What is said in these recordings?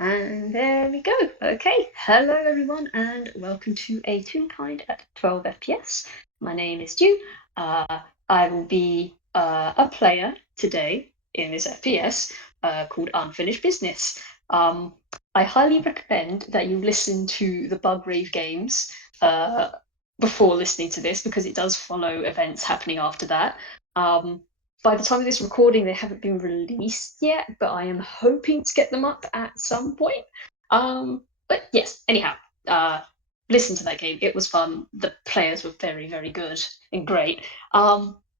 And there we go. Okay, hello everyone, and welcome to a Toonkind at 12 FPS. My name is Stu. I will be a player today in this FPS called Unfinished Business. Um, I highly recommend that you listen to the Bug Rave games uh, before listening to this because it does follow events happening after that. Um, by the time of this recording, they haven't been released yet, but I am hoping to get them up at some point. But yes, anyhow, uh, listen to that game. It was fun. The players were very, very good and great.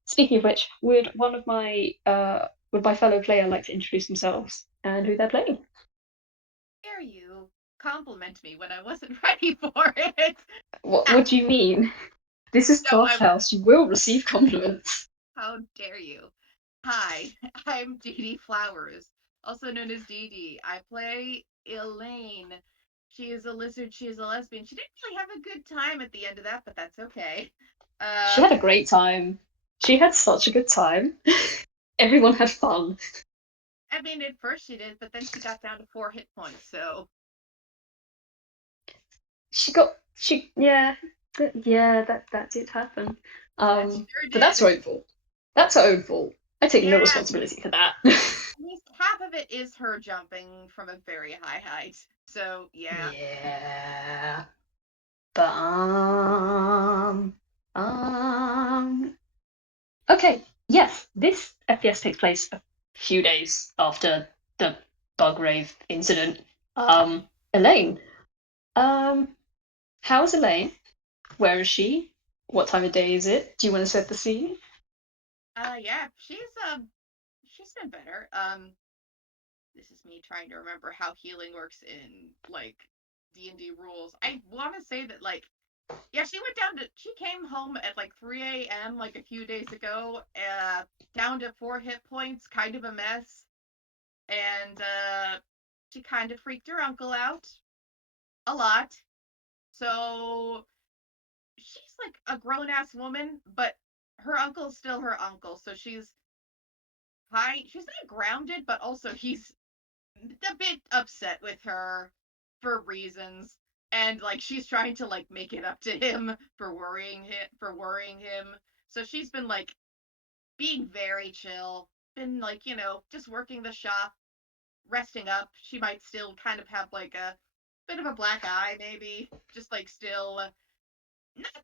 Speaking of which, would my fellow player like to introduce themselves and who they're playing? Dare you compliment me when I wasn't ready for it? What do you mean? This is No, Draft I'm. House. You will receive compliments. How dare you? Hi, I'm Deedee Flowers, also known as Deedee. I play Elaine. She is a lizard. She is a lesbian. She didn't really have a good time at the end of that, but that's okay. She Uh, had a great time. She had such a good time. Everyone had fun. I mean, at first she did, but then she got down to 4 hit points. So Yeah, yeah, that did happen. that sure But that's did. her own fault. That's her own fault. I take no Yeah, responsibility for that. at least half of it is her jumping from a very high height. So yeah. Yeah, but um, okay, yes, this FPS takes place a few days after the Bug Rave incident. Elaine, um, how's Elaine? Where is she? What time of day is it? Do you want to set the scene? Yeah, she's been better. This is me trying to remember how healing works in like D&D rules. I want to say that yeah, she came home at like 3 a.m. like a few days ago, down to 4 hit points, kind of a mess, and she kind of freaked her uncle out a lot. So she's like a grown ass woman, but her uncle's still her uncle, so she's not grounded, but also he's a bit upset with her for reasons, and like she's trying to like make it up to him for worrying him. So she's been like being very chill, been like, just working the shop, resting up. She might still kind of have like a bit of a black eye, maybe, just like still not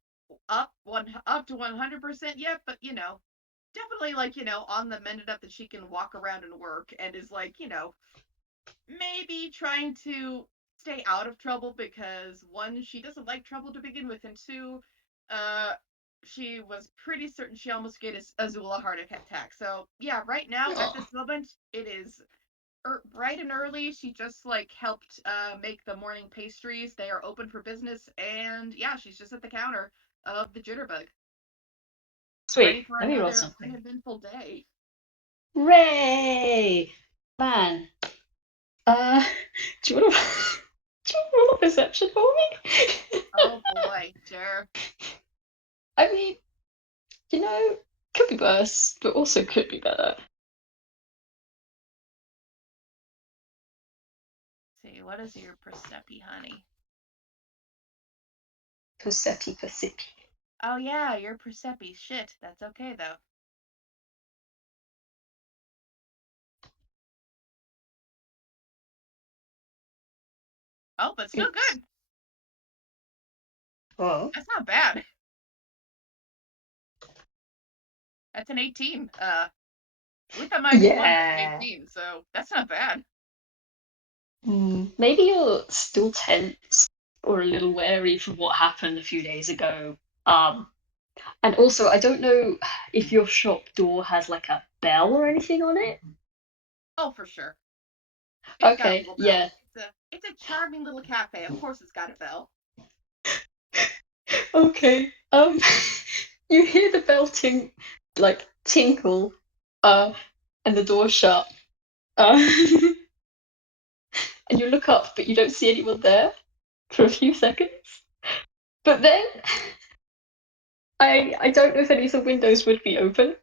up to 100% yet, but definitely like, on the mend up that she can walk around and work, and is like, maybe trying to stay out of trouble because one, she doesn't like trouble to begin with, and two, uh, she was pretty certain she almost gave Azula a heart attack. So yeah, right now at Oh, this moment, it is bright and early. She just like helped make the morning pastries. They are open for business, and yeah, she's just at the counter of the Jitterbug, ready sweet. for Let me roll another something. uneventful day. Ray! Man. Uh, do you want to do you want to roll a perception for me? Oh boy, sure. I mean, you know, could be worse, but also could be better. See, what is your Persepi, honey? Percepi, percepi. Oh yeah, you're Persepi. Shit, that's okay though. Oh, but still Oops. good. Well, That's not bad. That's an 18. With a -1, that's an yeah. 18. So that's not bad. Maybe you're still tense or a little wary from what happened a few days ago. And also, I don't know if your shop door has like a bell or anything on it. Oh, for sure. It's got a Okay, little bell. yeah. It's a charming little cafe. Of course, it's got a bell. Okay. You hear the bell like tinkle, uh, and the door shut. Uh, and you look up, but you don't see anyone there for a few seconds. But then I don't know if any of the windows would be open,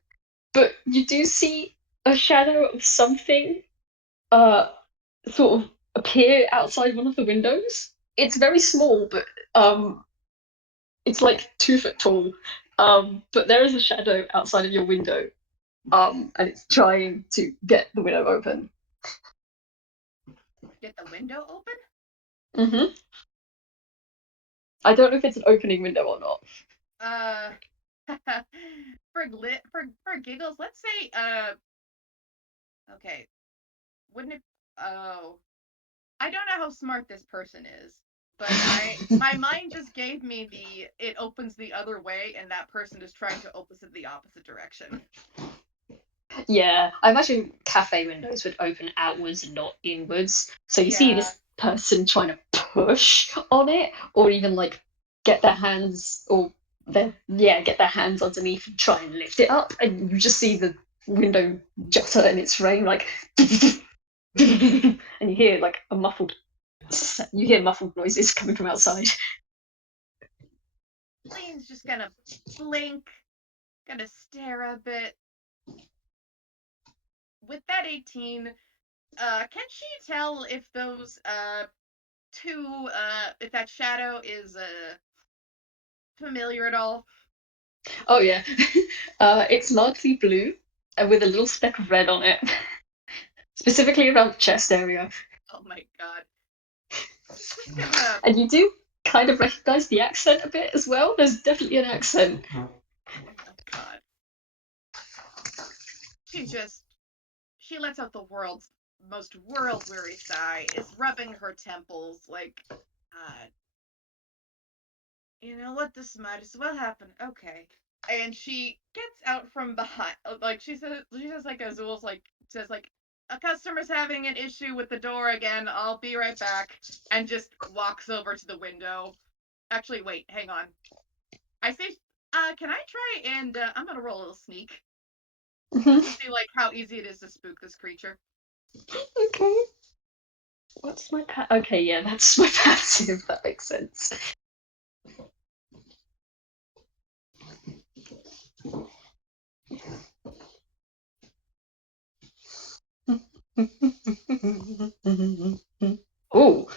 but you do see a shadow of something, uh, sort of appear outside one of the windows. It's very small, but it's like 2 foot tall. But there is a shadow outside of your window, and it's trying to get the window open. Get the window open? Hmm. I don't know if it's an opening window or not. Uh, for giggles, let's say okay, wouldn't it? Oh, I don't know how smart this person is, but my mind just gave me the it opens the other way, and that person is trying to opposite the opposite direction. Yeah, I imagine cafe windows would open outwards and not inwards. So you see Yeah, this person trying to push on it, or even like get their hands, or get their hands underneath and try and lift it up, and you just see the window jutter in its frame, like, and you hear like you hear muffled noises coming from outside. Elaine's just gonna blink, gonna stare a bit. With that 18, can she tell if those two if that shadow is familiar at all? Oh yeah, it's largely blue and with a little speck of red on it, specifically around the chest area. Oh my god. She's just gonna And you do kind of recognize the accent a bit as well. There's definitely an accent. oh my god. She just she lets out the world's most world weary sigh, is rubbing her temples like God, you know what, this might as well happen. Okay. And she gets out from behind like she says like Azul's like says like a customer's having an issue with the door again. I'll be right back. And just walks over to the window. Actually, wait, hang on. I say, can I try and I'm gonna roll a little sneak just to Mhm. see like how easy it is to spook this creature. Okay. What's my pat? Okay, yeah, that's my passive. That makes sense. Oh,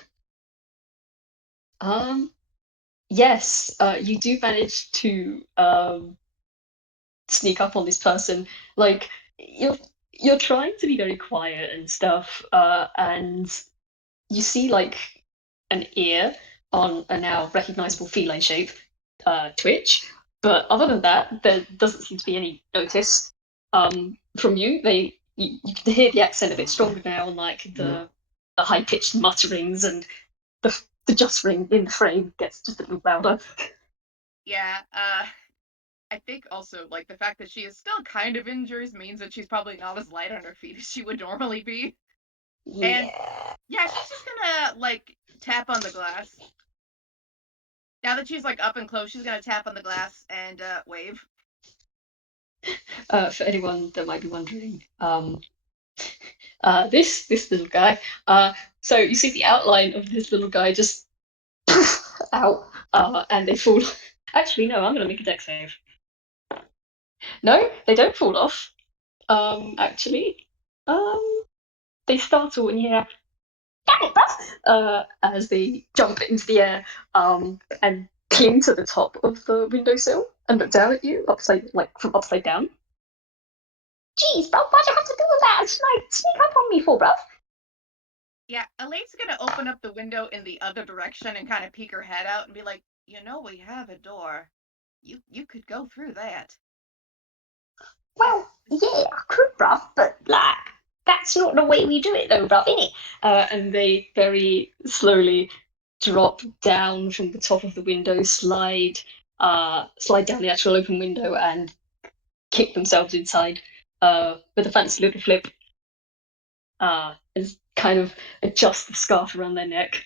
um, yes, you do manage to sneak up on this person. Like you're trying to be very quiet and stuff, and you see like an ear on a now recognizable feline shape, twitch. But other than that, there doesn't seem to be any notice from you. You can hear the accent a bit stronger now, and like the high pitched mutterings and the justring in the frame gets just a little louder. Yeah, I think also like the fact that she is still kind of injured means that she's probably not as light on her feet as she would normally be. And Yeah. yeah, she's just gonna like tap on the glass. Now that she's like up and close, she's gonna tap on the glass and wave. For anyone that might be wondering, this little guy. So you see the outline of this little guy just out, and they fall. Actually, no, I'm gonna make a deck save. No, they don't fall off. Actually, um, they startle and you hear as they jump into the air, and cling to the top of the windowsill and look down at you upside, like from upside down. Jeez, bro, why'd you have to do that? Sneak up on me for, bruv? Yeah, Elaine's gonna open up the window in the other direction and kind of peek her head out and be like, "You know, we have a door. You could go through that." This, Well, this yeah, I could, bruv, but like, that's not the way we do it, though, bruv, innit? And they very slowly drop down from the top of the window, slide down the actual open window, and kick themselves inside, with a fancy little flip, and kind of adjust the scarf around their neck.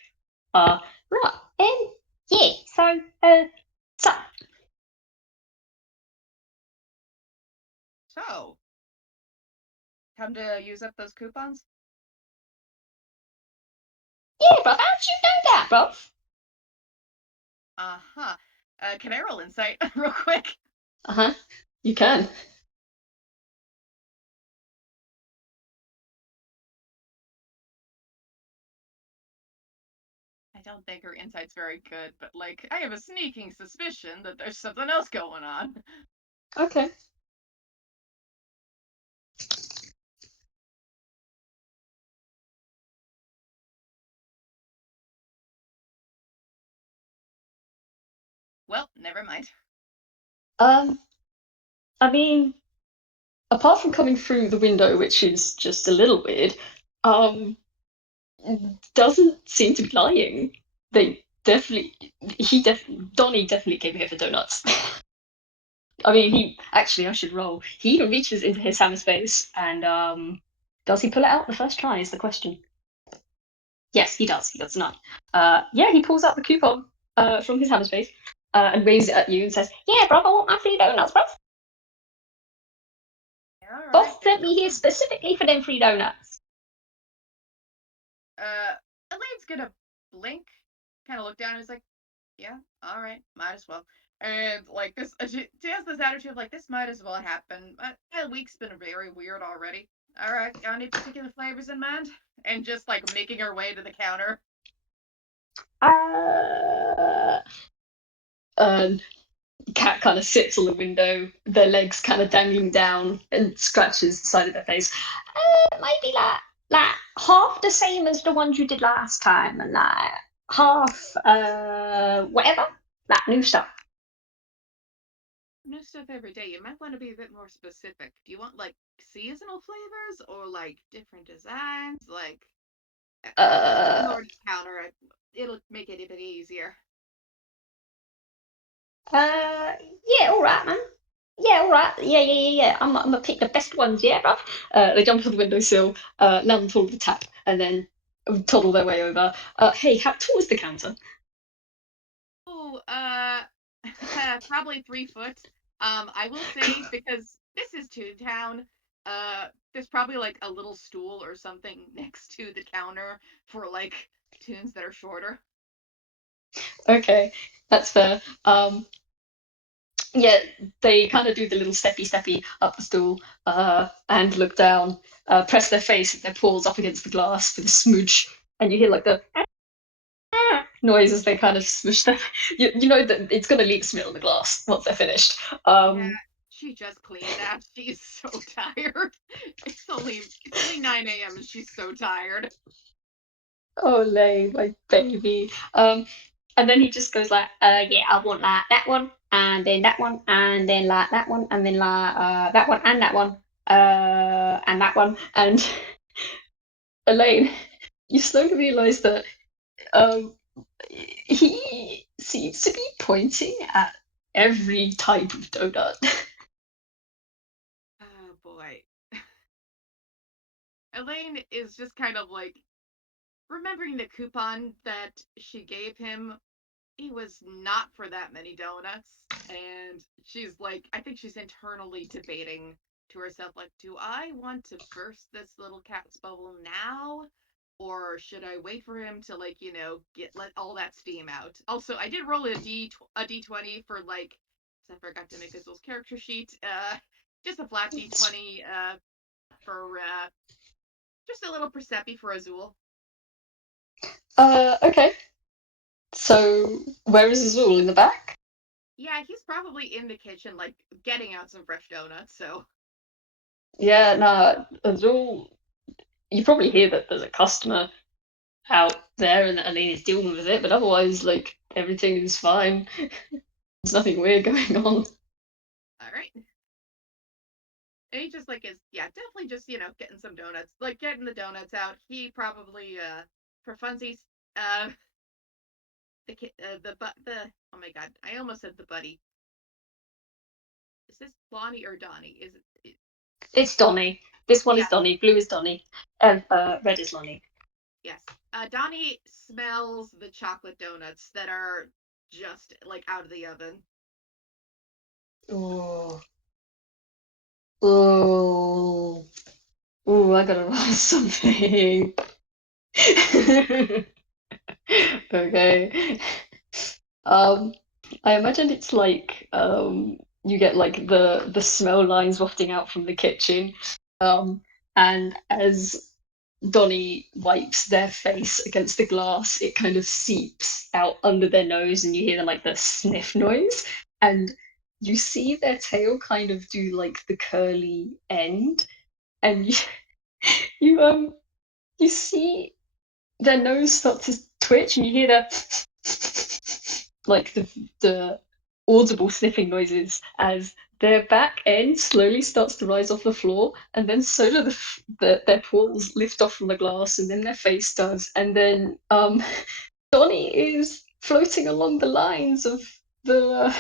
Right, yeah, so, so come to use up those coupons. yeah, bruv, how'd you know that, bruv? Uh-huh. Can I roll insight real quick? Uh-huh, you can. don't think her insight's very good, but like I have a sneaking suspicion that there's something else going on. Okay. Well, never mind. Um, I mean, apart from coming through the window, which is just a little weird, um, doesn't seem to be lying. They definitely, Donnie definitely came here for donuts. I mean, I should roll. He even reaches into his hammer space and, does he pull it out the first try is the question. Yes, he does. He does not. Yeah, he pulls out the coupon, from his hammer space, and waves it at you and says, "Yeah, bruv, I want my free donuts, bruv. All right, Boss there you sent go. me here specifically for them free donuts." Uh, Elaine's gonna blink, kind of look down, and is like, "Yeah, all right, might as well." And like this, she has this attitude of like, "This might as well happen." My week's been very weird already. All right, got any particular flavors in mind? And just like making her way to the counter. Uh, and cat kind of sits on the window, their legs kind of dangling down, and scratches the side of their face. Maybe like half the same as the ones you did last time, and like half whatever, like new stuff. New stuff every day. You might want to be a bit more specific. Do you want like seasonal flavors or like different designs? Like, I can Uh, already counter it. It'll make it a bit easier. uh, yeah, all right, man. Yeah, all right. Yeah. I'm gonna pick the best ones, yeah, bruv. They jump on the windowsill, land on top of the tap, and then toddle their way over. Hey, how tall is the counter? Oh, probably 3 foot. I will say because this is Toontown, there's probably like a little stool or something next to the counter for like tunes that are shorter. Okay, that's fair. Yeah, they kind of do the little steppy up the stool, and look down, press their face and their paws up against the glass with a smooch, and you hear like the noise as they kind of smush their. You know that it's gonna leave a smell on the glass once they're finished. Yeah, Um, she just cleaned that. She's so tired. It's only 9 a.m. and she's so tired. oh, Lay, my baby. And then he just goes like, yeah, I want like that one, and then that one, and then like that one, and then like that one, and that one, and that one, and Elaine, you slowly realise that um, he seems to be pointing at every type of donut. Oh boy. Elaine is just kind of like remembering the coupon that she gave him. He was not for that many donuts. And she's like, I think she's internally debating to herself, like, do I want to burst this little cat's bubble now? Or should I wait for him to like, let all that steam out? Also, I did roll a D20 for like, 'cause I forgot to make Azul's character sheet. Just a flat D20 for just a little Persepi for Azul. Okay. So where is Azul in the back? Yeah, he's probably in the kitchen, like getting out some fresh donuts. So Yeah, nah, Azul. You probably hear that there's a customer out there and that Elaine is dealing with it, but otherwise, like everything is fine. There's nothing weird going on. all right. And he just like is yeah, definitely just, getting some donuts. Like getting the donuts out. He probably for funsies, uh the oh my god, I almost said the buddy. Is this Lonnie or Donnie? It's Donnie. This one is Yeah, Donnie. Blue is Donnie. And red is Lonnie. yes. Donnie smells the chocolate donuts that are just like out of the oven. Ooh. Ooh. Ooh, I gotta roll something. Okay. Um, I imagine it's like you get like the smell lines wafting out from the kitchen. Um, and as Donnie wipes their face against the glass, it kind of seeps out under their nose, and you hear them like the sniff noise, and you see their tail kind of do like the curly end, and you you see their nose start to twitch, and you hear like the audible sniffing noises as their back end slowly starts to rise off the floor, and then so do their paws lift off from the glass, and then their face does, and then Donnie is floating along the lines of the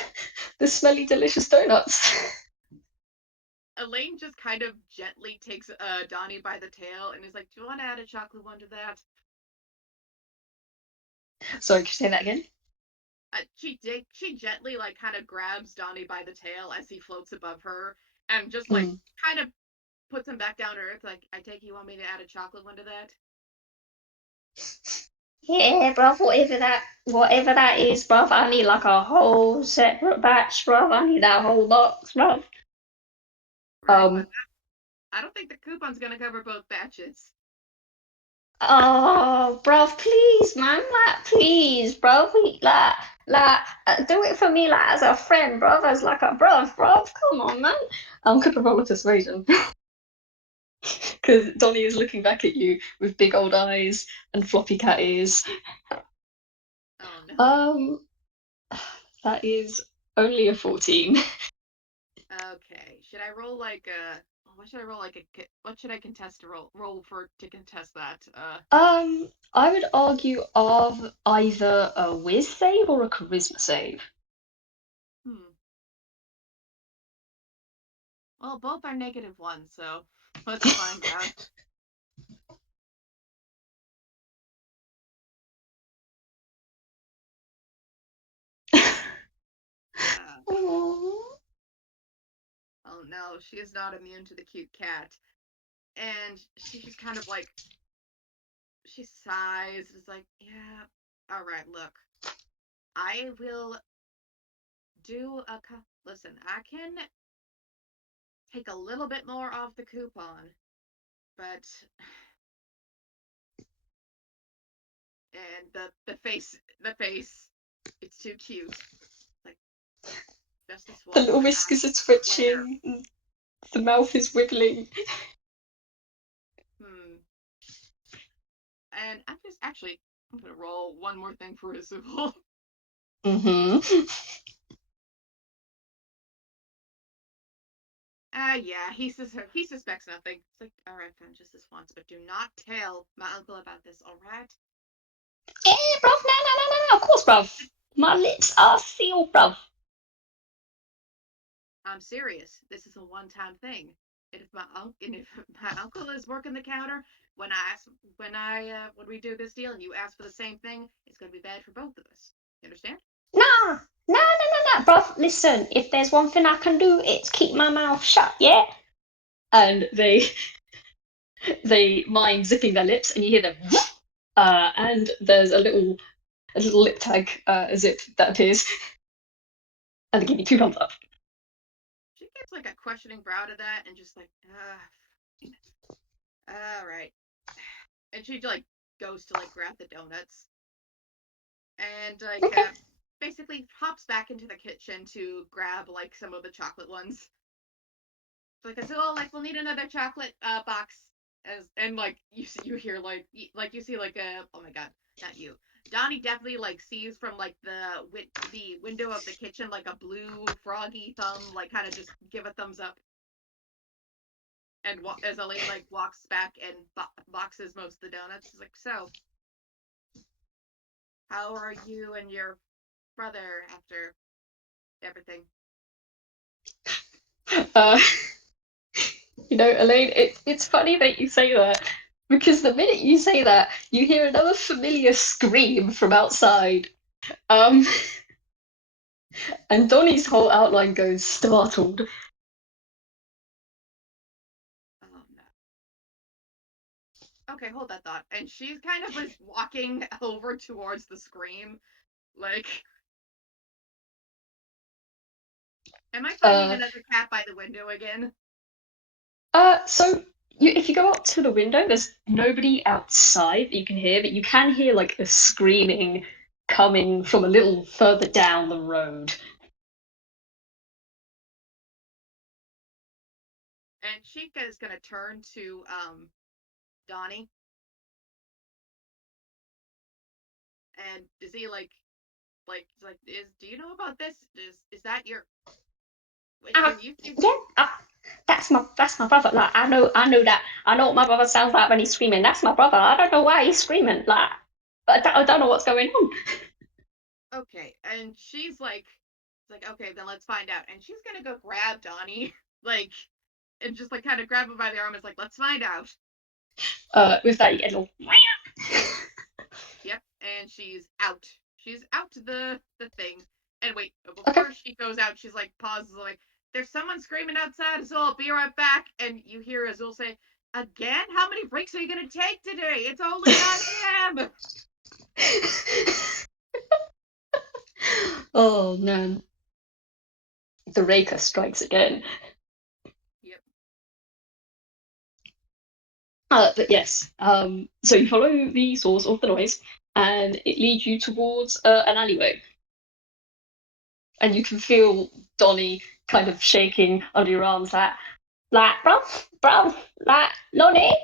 smelly delicious donuts. Elaine just kind of gently takes Donnie by the tail and is like, "Do you want to add a chocolate one to that?" Sorry, could you say that again? She gently like kind of grabs Donnie by the tail as he floats above her, and just like Mm. kind of puts him back down to earth. Like, "I take you want me to add a chocolate one to that?" Yeah, bruv, whatever that is, bruv, I need like a whole separate batch, bruv. I need that whole box, bruv. Right, but Um, I don't think the coupon's gonna cover both batches. oh, bruv, please, man, like, please, bruv, do it for me, like, as a friend, bruv, as like a bruv, come on, man. Could roll a persuasion, because Donnie is looking back at you with big old eyes and floppy cat ears. Oh no. Um, that is only a 14. Okay. Should I roll like a? What should I roll like a? What should I contest to roll for to contest that? I would argue of either a whiz save or a charisma save. Hmm. Well, both are negative ones, so let's find out. Uh, Aww. oh no, she is not immune to the cute cat, and she just kind of like she sighs. Is like, yeah, all right. Look, I will do a. Listen, I can take a little bit more off the coupon, but and the face, it's too cute. Like, just this The once, little but I whiskers are swear. twitching, and the mouth is wiggling. Hmm. And I'm gonna roll one more thing for his civil. Mm-hmm. Yeah, he suspects nothing. It's like, all right, fine, just this once, but do not tell my uncle about this, all right? Yeah, bruv, no, of course, bruv. My lips are sealed, bruv. I'm serious. This is a one-time thing. And if my uncle is working the counter when I ask when we do this deal and you ask for the same thing, it's gonna be bad for both of us. You understand? Bruv, listen, if there's one thing I can do, it's keep my mouth shut, yeah? And they mind zipping their lips, and you hear them, and there's a little lip tag, zip that appears, and they give you two thumbs up. She gives like a questioning brow to that and just like, all right. And she like goes to like grab the donuts and like Okay. basically hops back into the kitchen to grab like some of the chocolate ones. Like I said, oh, like we'll need another chocolate box. And like you hear like you see like a oh my god, not you. Donnie definitely like sees from like the window of the kitchen like a blue froggy thumb like kind of just give a thumbs up. And as Elaine like walks back and boxes most of the donuts, she's like, "So, how are you and your brother after everything?" Uh, Elaine, it's funny that you say that because the minute you say that, you hear another familiar scream from outside. Um, and Donnie's whole outline goes startled. Oh no. Okay, hold that thought. And she kind of is walking over towards the scream. Like, am I finding Uh, another cat by the window again? so if you go up to the window, there's nobody outside that you can hear, but you can hear like a screaming coming from a little further down the road. And Chica is gonna turn to Donnie, and is he is do you know about this? Is that your wait, Uh, did you think yeah, that's my brother. Like I know that I know what my brother sounds like when he's screaming. That's my brother. I don't know why he's screaming. Like I don't know what's going on. okay? And she's like, okay, then let's find out. And she's gonna go grab Donnie, like, and just like kind of grab him by the arm. It's like, let's find out. With that little. Yep, and she's out. She's out the thing. And wait, Okay. before she goes out, she's like pauses like, "There's someone screaming outside, Azul. I'll be right back." And you hear Azul say, "Again? How many breaks are you gonna take today? It's only 9 a.m." Oh man, the Raker strikes again. Yep. But yes, so you follow the source of the noise, and it leads you towards an alleyway, and you can feel Donnie kind of shaking under your arms, like, bruv, like, Lonnie,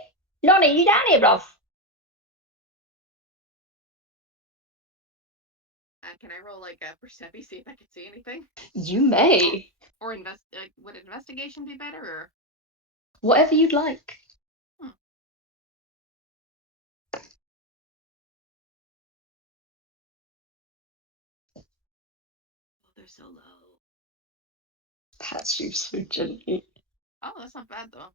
you down here, bruv? Can I roll like a perception, see if I can see anything? You Or may, would investigation be better? Or whatever you'd like. hmm, oh, they're so low. Pats you so gently. Oh, that's not bad though.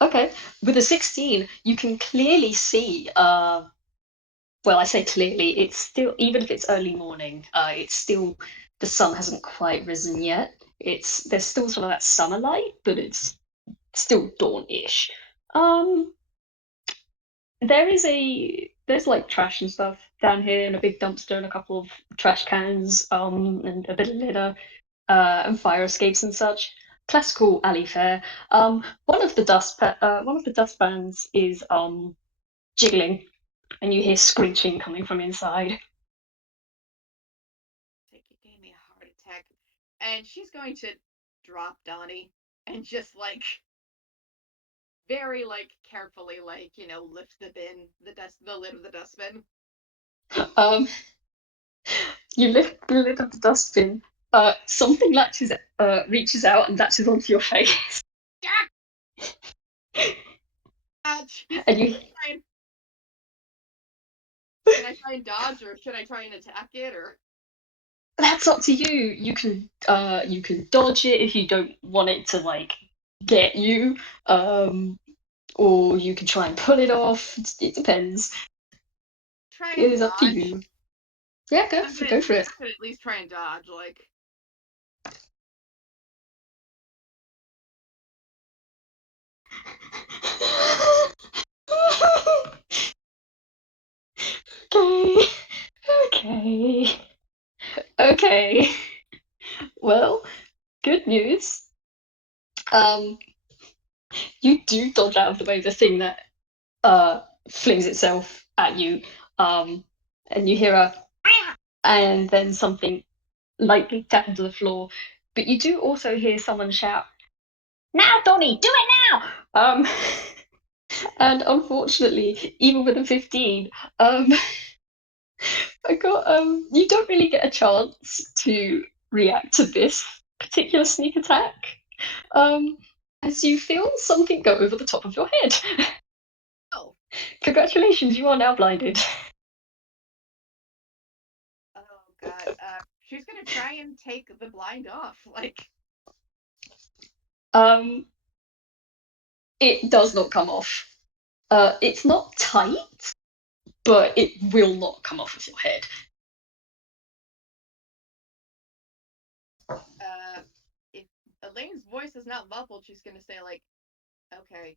Okay, with a 16, you can clearly see. Well, I say clearly, it's still, even if it's early morning, it's still, the sun hasn't quite risen yet. There's still sort of that summer light, but it's still dawn-ish. Um, there's like trash and stuff down here, and a big dumpster and a couple of trash cans, and a bit of litter, and fire escapes and such. Classical alley fare. One of the dustpans is jiggling, and you hear screeching coming from inside. Like you gave me a heart attack. And she's going to drop Donnie and just like very like carefully lift the lid of the dustbin. Um, you lift the lid of the dustbin. Something reaches out and latches onto your face, Yeah. Jeez. and you. Should I try and dodge or should I try and attack it or That's up to you. You can dodge it if you don't want it to like get you, um, or you can try and pull it off. It depends. try It and is up to dodge? you. Yeah, go I'm for gonna go for it. I'm gonna at least try and dodge. Like Okay, okay, okay. Well, good news. Um, you do dodge out of the way of the thing that uh flings itself at you. Um, and you hear a "Ah!" and then something lightly tap into the floor. But you do also hear someone shout, "Now, Donny, do it now!" And unfortunately, even with a 15, um, you don't really get a chance to react to this particular sneak attack. Um, as you feel something go over the top of your head. oh Congratulations, you are now blinded. oh god, she's gonna try and take the blind off. Like Um, it does not come off. It's not tight, but it will not come off of your head. uh, if Elaine's voice is not muffled, she's gonna say like, okay,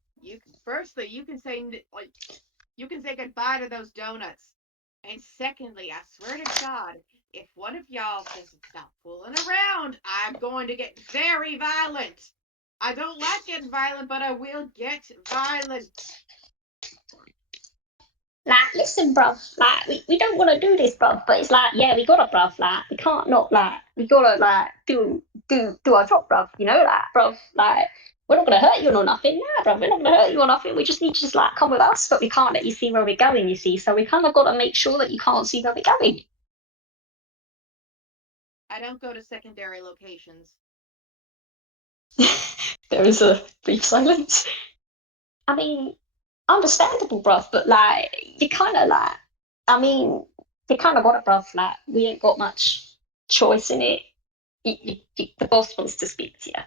firstly you can say goodbye to those donuts. And secondly, I swear to God, if one of y'all doesn't stop fooling around, I'm going to get very violent. I don't like getting violent, but I will get violent. Like, listen, bruv, like, we don't want to do this, bruv, but it's like, yeah, we gotta, bruv, like, we can't not, like, we gotta, like, do our job, bruv, you know, like, bruv, like, we're not gonna hurt you or nothing, nah, bruv, we're not gonna hurt you or nothing, we just need to just, like, come with us, but we can't let you see where we're going, you see, so we kind of gotta make sure that you can't see where we're going. I don't go to secondary locations. There is a brief silence. I mean, understandable, bruv, but, like, you kind of, like, I mean, you kind of got it, bruv, like, we ain't got much choice in it. The boss wants to speak to you.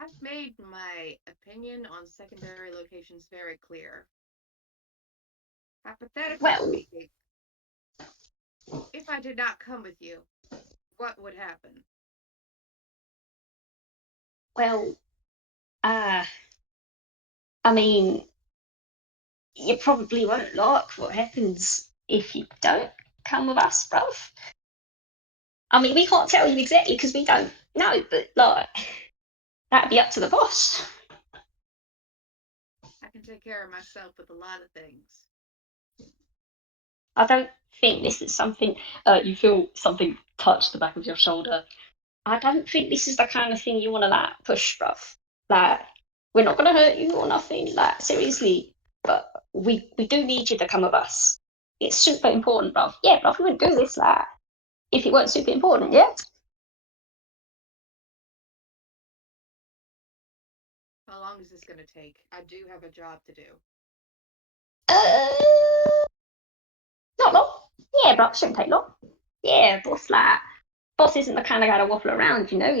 I've made my opinion on secondary locations very clear. Hypothetically Well, speaking, if I did not come with you, what would happen? well, uh, I mean, you probably won't like what happens if you don't come with us, bruv. I mean, we can't tell you exactly because we don't know, but like, that'd be up to the boss. I can take care of myself with a lot of things. I don't think this is something. You feel something touch the back of your shoulder. I don't think this is the kind of thing you want to like push, bruv. Like, we're not gonna hurt you or nothing. Like, seriously, but we do need you to come with us. It's super important, bruv. Yeah, bruv, we wouldn't do this like if it weren't super important. Yeah. How long is this going to take? I do have a job to do. Uh, Not long. Yeah, bruv, shouldn't take long. Yeah, boss isn't the kind of guy to waffle around. You know,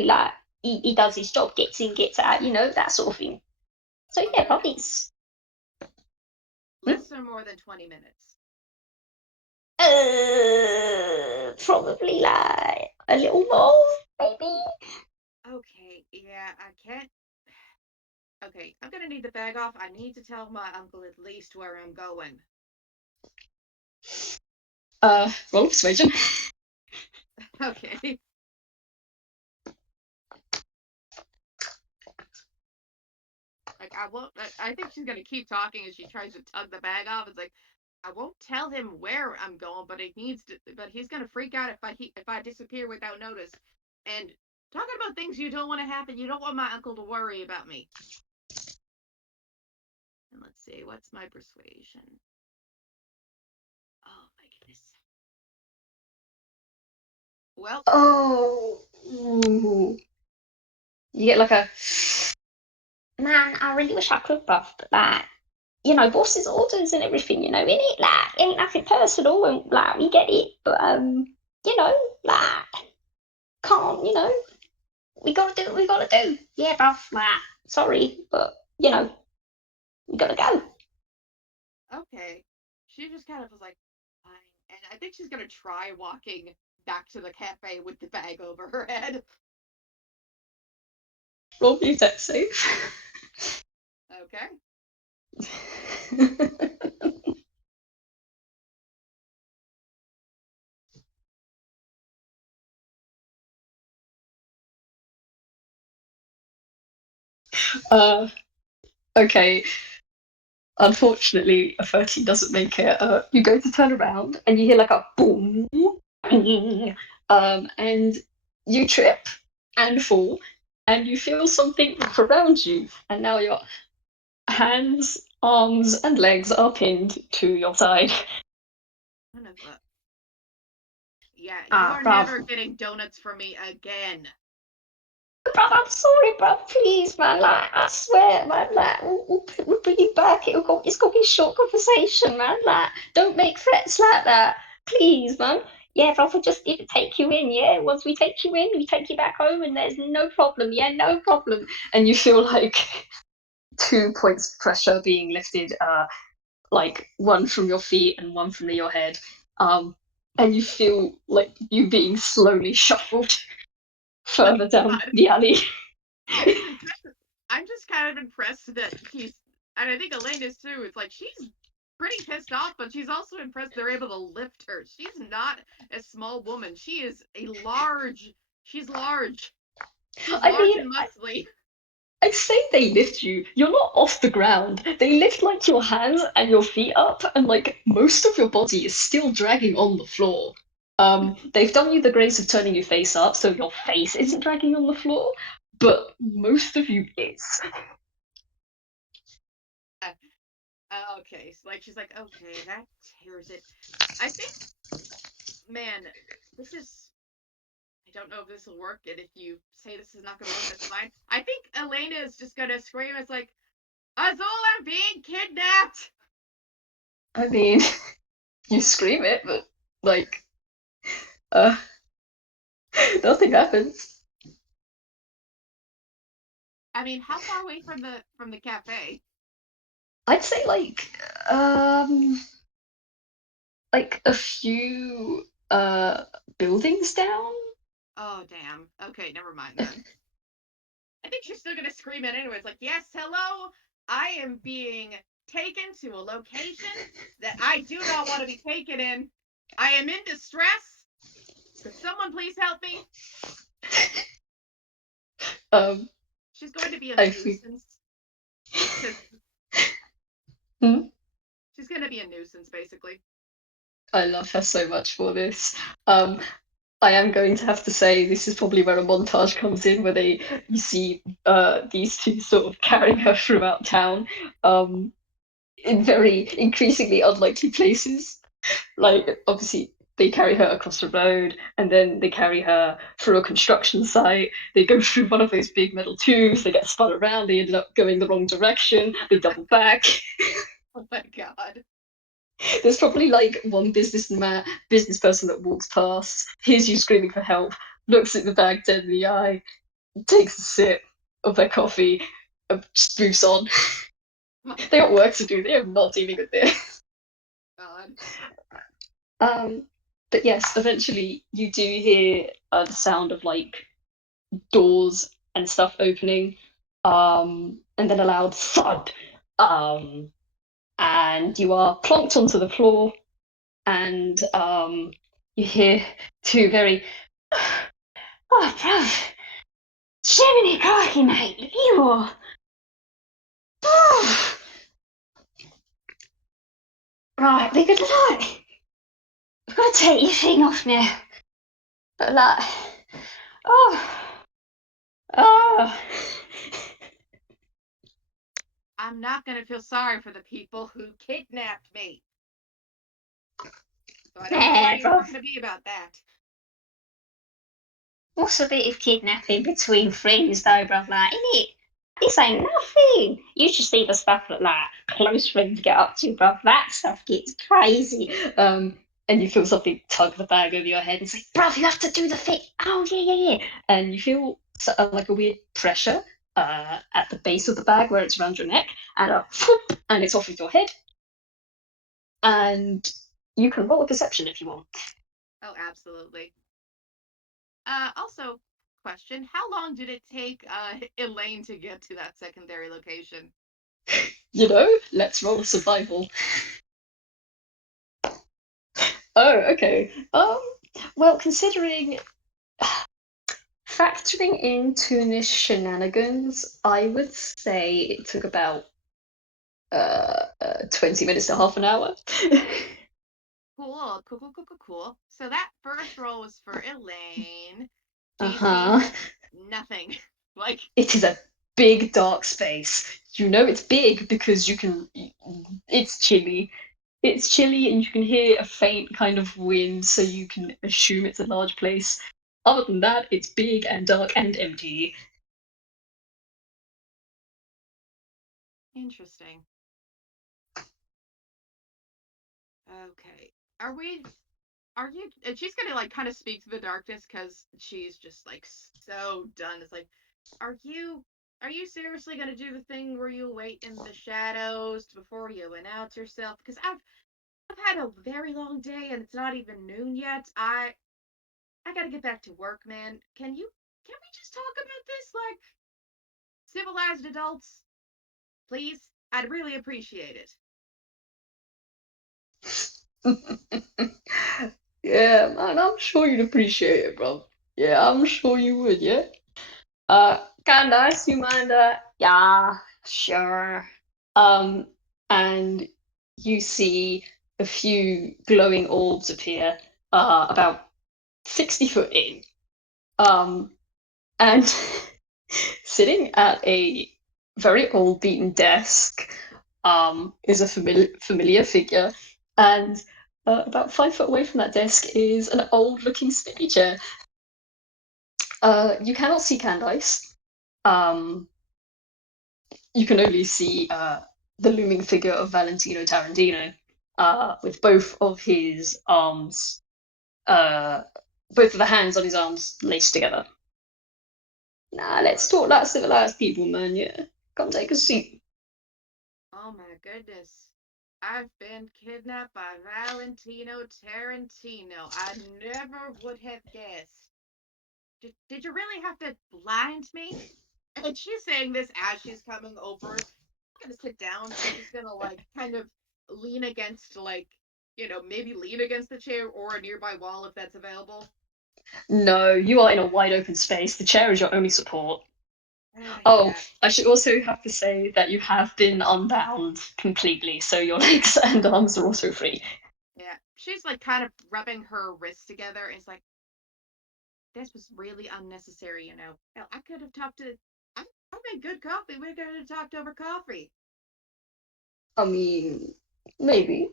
he does his job, gets in, gets out. You know that sort of thing. So yeah, Okay. probably it's hmm? Less or more than 20 minutes. Probably like a little more, maybe. Okay, yeah, I can't. Okay, I'm gonna need the bag off. I need to tell my uncle at least where I'm going. Roll persuasion. Okay. Like, I won't. I think she's gonna keep talking as she tries to tug the bag off. It's like, I won't tell him where I'm going, but it needs to. But he's gonna freak out if I disappear without notice. And talking about things you don't want to happen, you don't want my uncle to worry about me. And let's see, what's my persuasion? Oh my goodness. Well, Oh, ooh. You get like a man. I really wish I could, buff, but like boss's orders and everything. In it, like ain't nothing personal, and like we get it, but like can't. We gotta do what we gotta do. Yeah, buff. Like sorry, but we gotta go. okay. She just kind of was like, fine. And I think she's gonna try walking back to the cafe with the bag over her head. Roll me deck save. Okay. uh, okay. Unfortunately, a 13 doesn't make it. You go to turn around and you hear like a boom, and you trip and fall, and you feel something around you, and now your hands, arms, and legs are pinned to your side. Kind of, yeah, you Ah, are bruv. never getting donuts from me again. Bruv, I'm sorry, bruv. Please, man. Like, I swear, man. Like, we'll bring you back. It's gonna be a short conversation, man. Like, don't make threats like that. Please, man. Yeah, bruv, we just need to take you in, yeah? Once we take you in, we take you back home and there's no problem, yeah? No problem. And you feel like 2 points of pressure being lifted, like one from your feet and one from your head. Um, and you feel like you being slowly shuffled My further down God. the alley. I'm just kind of impressed that she's, and I think Elaine is too. It's like she's pretty pissed off, but she's also impressed they're able to lift her. She's not a small woman. She is a large. She's large. She's I large mean, and muscly. I say they lift you. You're not off the ground. They lift like your hands and your feet up, and like most of your body is still dragging on the floor. They've done you the grace of turning your face up, so your face isn't dragging on the floor, but most of you is. Okay, so like she's like, okay, that tears it. I think, man, this is. I don't know if this will work, and if you say this is not going to work, that's fine. I think Elena is just going to scream. It's like, Azul, I'm being kidnapped. I mean, you scream it, but like, uh, nothing happens. I mean, how far away from the cafe? I'd say like a few buildings down. Oh, damn. Okay, never mind then. I think she's still gonna scream it anyway. It's like, yes, hello, I am being taken to a location that I do not want to be taken in. I am in distress. Could someone please help me? Um, She's going to be a I feel. nuisance because Hmm? she's going to be a nuisance, basically. I love her so much for this. Um, I am going to have to say this is probably where a montage comes in, where they you see these two sort of carrying her throughout town, um, in very increasingly unlikely places. Like obviously they carry her across the road, and then they carry her through a construction site. They go through one of those big metal tubes. They get spun around. They ended up going the wrong direction. They double back. Oh my god. There's probably like one business person that walks past, hears you screaming for help, looks at the bag dead in the eye, takes a sip of their coffee, and just moves on. Oh my They got work to do. They are not dealing with this. god. Um, but yes, eventually you do hear the sound of like doors and stuff opening, and then a loud thud, and you are plonked onto the floor, and you hear two very oh, bruv, Jiminy Crocky, mate, you are. Oh, right, they good night. I've got to take your thing off now. Like, oh, oh. I'm not going to feel sorry for the people who kidnapped me. So I don't know why Nah, you're bruv. talking to me about that. What's a bit of kidnapping between friends, though, bruv? Like, innit? This ain't nothing. You should see the stuff that like close friends get up to, bruv. That stuff gets crazy. And you feel something tug the bag over your head and say, bruv, you have to do the thing. Oh yeah, yeah, yeah. And you feel like a weird pressure at the base of the bag where it's around your neck, and whoop, and it's off with your head. And you can roll a perception if you want. Oh, absolutely. Also, question: how long did it take Elaine to get to that secondary location? You know, let's roll a survival. Oh, okay. Well, considering factoring in Toonish shenanigans, I would say it took about 20 minutes to half an hour. Cool, cool, cool, cool, cool, cool. So that first roll was for Elaine. DC Uh-huh. nothing. Like, It is a big dark space. You know it's big because you can it's chilly. It's chilly and you can hear a faint kind of wind, so you can assume it's a large place. Other than that, it's big and dark and empty. interesting. Okay. Are we? Are you? And she's gonna like kind of speak to the darkness because she's just like so done. It's like, are you? Are you seriously gonna do the thing where you wait in the shadows before you announce yourself? Because I've had a very long day and it's not even noon yet. I gotta get back to work, man. Can we just talk about this like civilized adults, please? I'd really appreciate it. Yeah, man, I'm sure you'd appreciate it, bro. Yeah, I'm sure you would, yeah? Candace, you mind, yeah, sure. Um, and you see a few glowing orbs appear, about 60 foot in. Um, and sitting at a very old beaten desk, is a familiar figure, and about 5 foot away from that desk is an old looking spinny chair. You cannot see Candice. Um, you can only see the looming figure of Valentino Tarentino, with both of his arms, uh, both of the hands on his arms laced together. Nah, let's talk like civilized people, man. Yeah, come take a seat. Oh my goodness. I've been kidnapped by Valentino Tarentino. I never would have guessed. Did you really have to blind me? And she's saying this as she's coming over. I'm gonna sit down. She's just gonna like kind of lean against maybe lean against the chair or a nearby wall if that's available. No, you are in a wide open space. The chair is your only support. Ah, Oh, yeah, I should also have to say that you have been unbound completely, so your legs and arms are also free. yeah. She's like kind of rubbing her wrists together. And it's like, this was really unnecessary. Hell, I could have talked to. I made good coffee. We could have talked over coffee. I mean, maybe,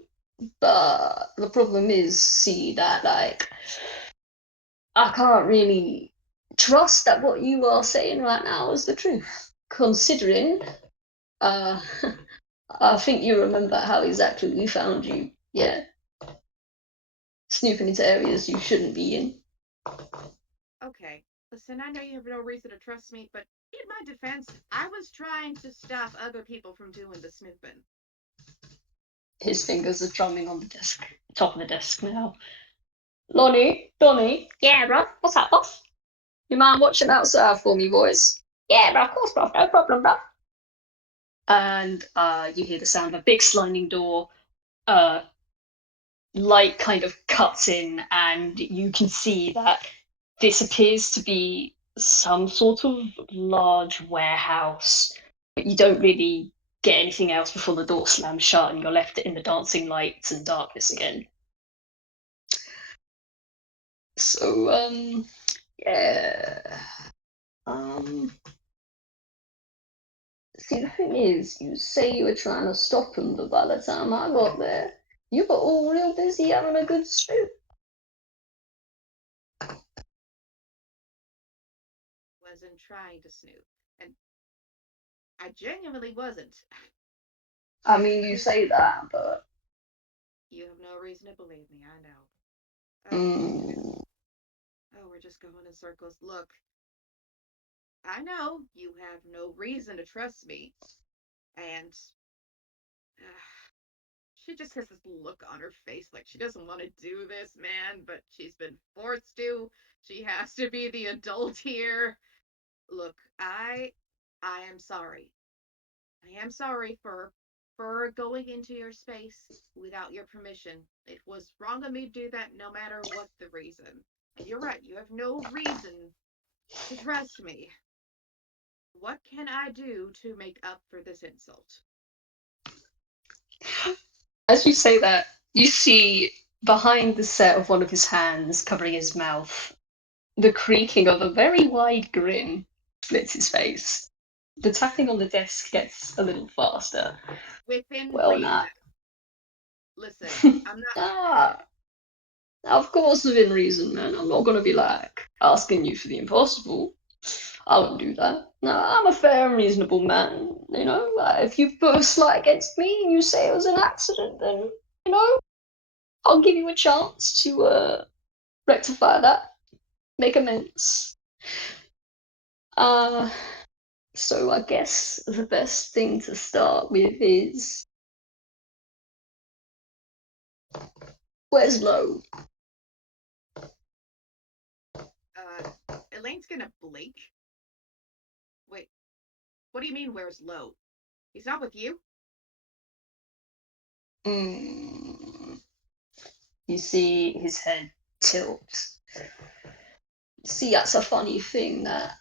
but the problem is, see, that like I can't really trust that what you are saying right now is the truth, considering uh I think you remember how exactly we found you. Yeah, snooping into areas you shouldn't be in. Okay, listen, I know you have no reason to trust me, but in my defense, I was trying to stop other people from doing the snooping. His fingers are drumming on the desk, top of the desk now. Lonnie, Donnie. Yeah, bro. What's up, boss? You mind watching outside for me, boys? Yeah, bro. Of course, bro. No problem, bro. And you hear the sound of a big sliding door. Uh, Light kind of cuts in, and you can see that this appears to be some sort of large warehouse, but you don't really get anything else before the door slams shut and you're left in the dancing lights and darkness again. So, yeah. Um, See, the thing is, you say you were trying to stop him, but by the time I got there, you were all real busy having a good snoop. Wasn't trying to snoop, and I genuinely wasn't. I mean, you You, say that, but you have no reason to believe me. I know. Oh my goodness. mm, Oh, we're just going in circles. Look, I know you have no reason to trust me, and she just has this look on her face like she doesn't want to do this, man, but she's been forced to. She has to be the adult here. Look, I am sorry. I am sorry for going into your space without your permission. It was wrong of me to do that no matter what the reason. And you're right, you have no reason to trust me. What can I do to make up for this insult? as you say that, you see behind the set of one of his hands covering his mouth, the creaking of a very wide grin splits his face. The tapping on the desk gets a little faster. Within Well, nah. reason. Listen, I'm not. ah, of course, within reason, man. I'm not gonna be like asking you for the impossible. I wouldn't do that. No, I'm a fair and reasonable man. If you put a slight against me and you say it was an accident, then you know I'll give you a chance to rectify that, make amends. Uh, so I guess the best thing to start with is where's Lowe? Uh, Elaine's gonna blink. Wait, what do you mean, where's Lowe? He's not with you? Mm. You see his head tilt. See, that's a funny thing that,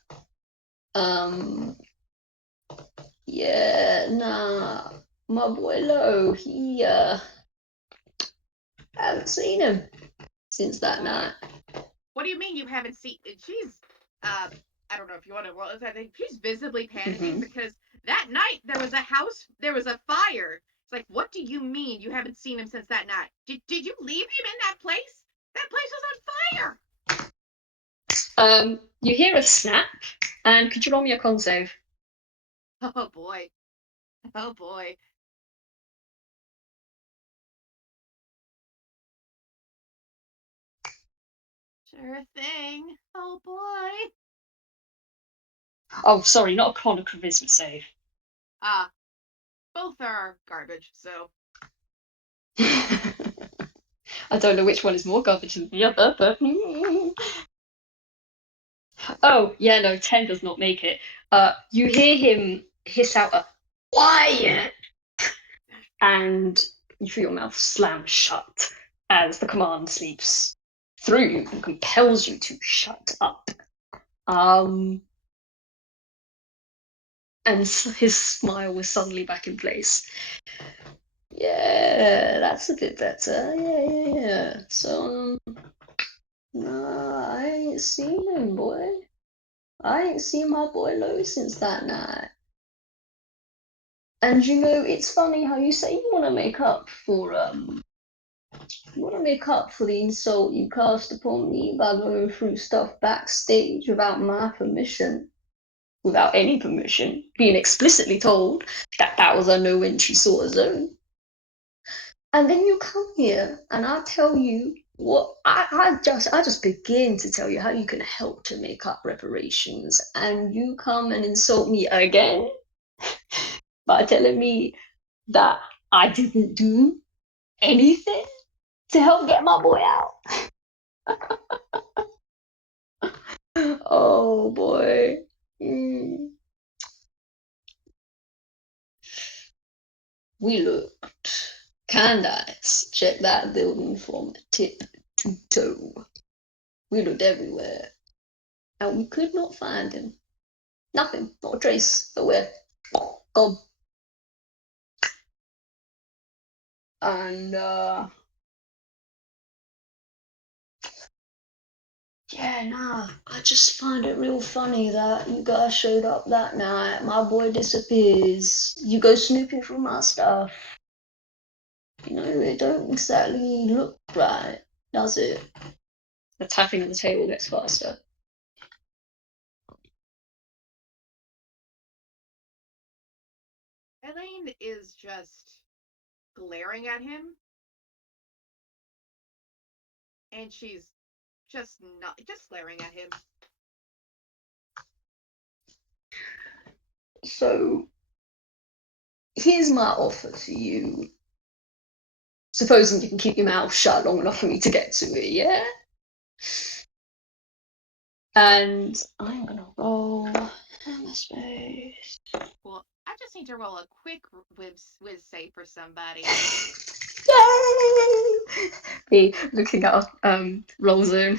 yeah, nah, my boy Lowe, I haven't seen him since that night. What do you mean you haven't seen? She's, I don't know if you want to. Well, I think she's visibly panicking because that night there was a fire. It's like, what do you mean you haven't seen him since that night? Did you leave him in that place? That place was on fire. You hear a snap, and could you roll me a con save? Oh boy, oh boy. Sure thing. Oh boy. Oh, sorry, not a con, a charisma save. Ah, both are garbage. So. I don't know which one is more garbage than the other, but. Oh, yeah, no, 10 does not make it. You hear him hiss out a quiet, and you feel your mouth slam shut as the command sleeps through you and compels you to shut up. And his smile was suddenly back in place. Yeah, that's a bit better. Yeah. So, nah, I ain't seen him, boy. I ain't seen my boy Lowe since that night. And you know, it's funny how you say you want to make up for the insult you cast upon me by going through stuff backstage without my permission, without any permission, being explicitly told that that was a no entry sort of zone. And then you come here and I tell you what I just begin to tell you how you can help to make up reparations, and you come and insult me again by telling me that I didn't do anything to help get my boy out. Oh boy. Mm. We looked. Candice checked that building from tip to toe. We looked everywhere, and we could not find him. Nothing, not a trace, nowhere. Gone. And yeah, nah, I just find it real funny that you guys showed up that night. My boy disappears. You go snooping through my stuff. You know, it don't exactly look right, does it? The tapping on the table gets faster. Elaine is just glaring at him, and she's just not just glaring at him. So, here's my offer to you. Supposing you can keep your mouth shut long enough for me to get to it, yeah? And I'm gonna roll hammer space. Well, I just need to roll a quick whiz save for somebody. Yay! Be looking at roll zone.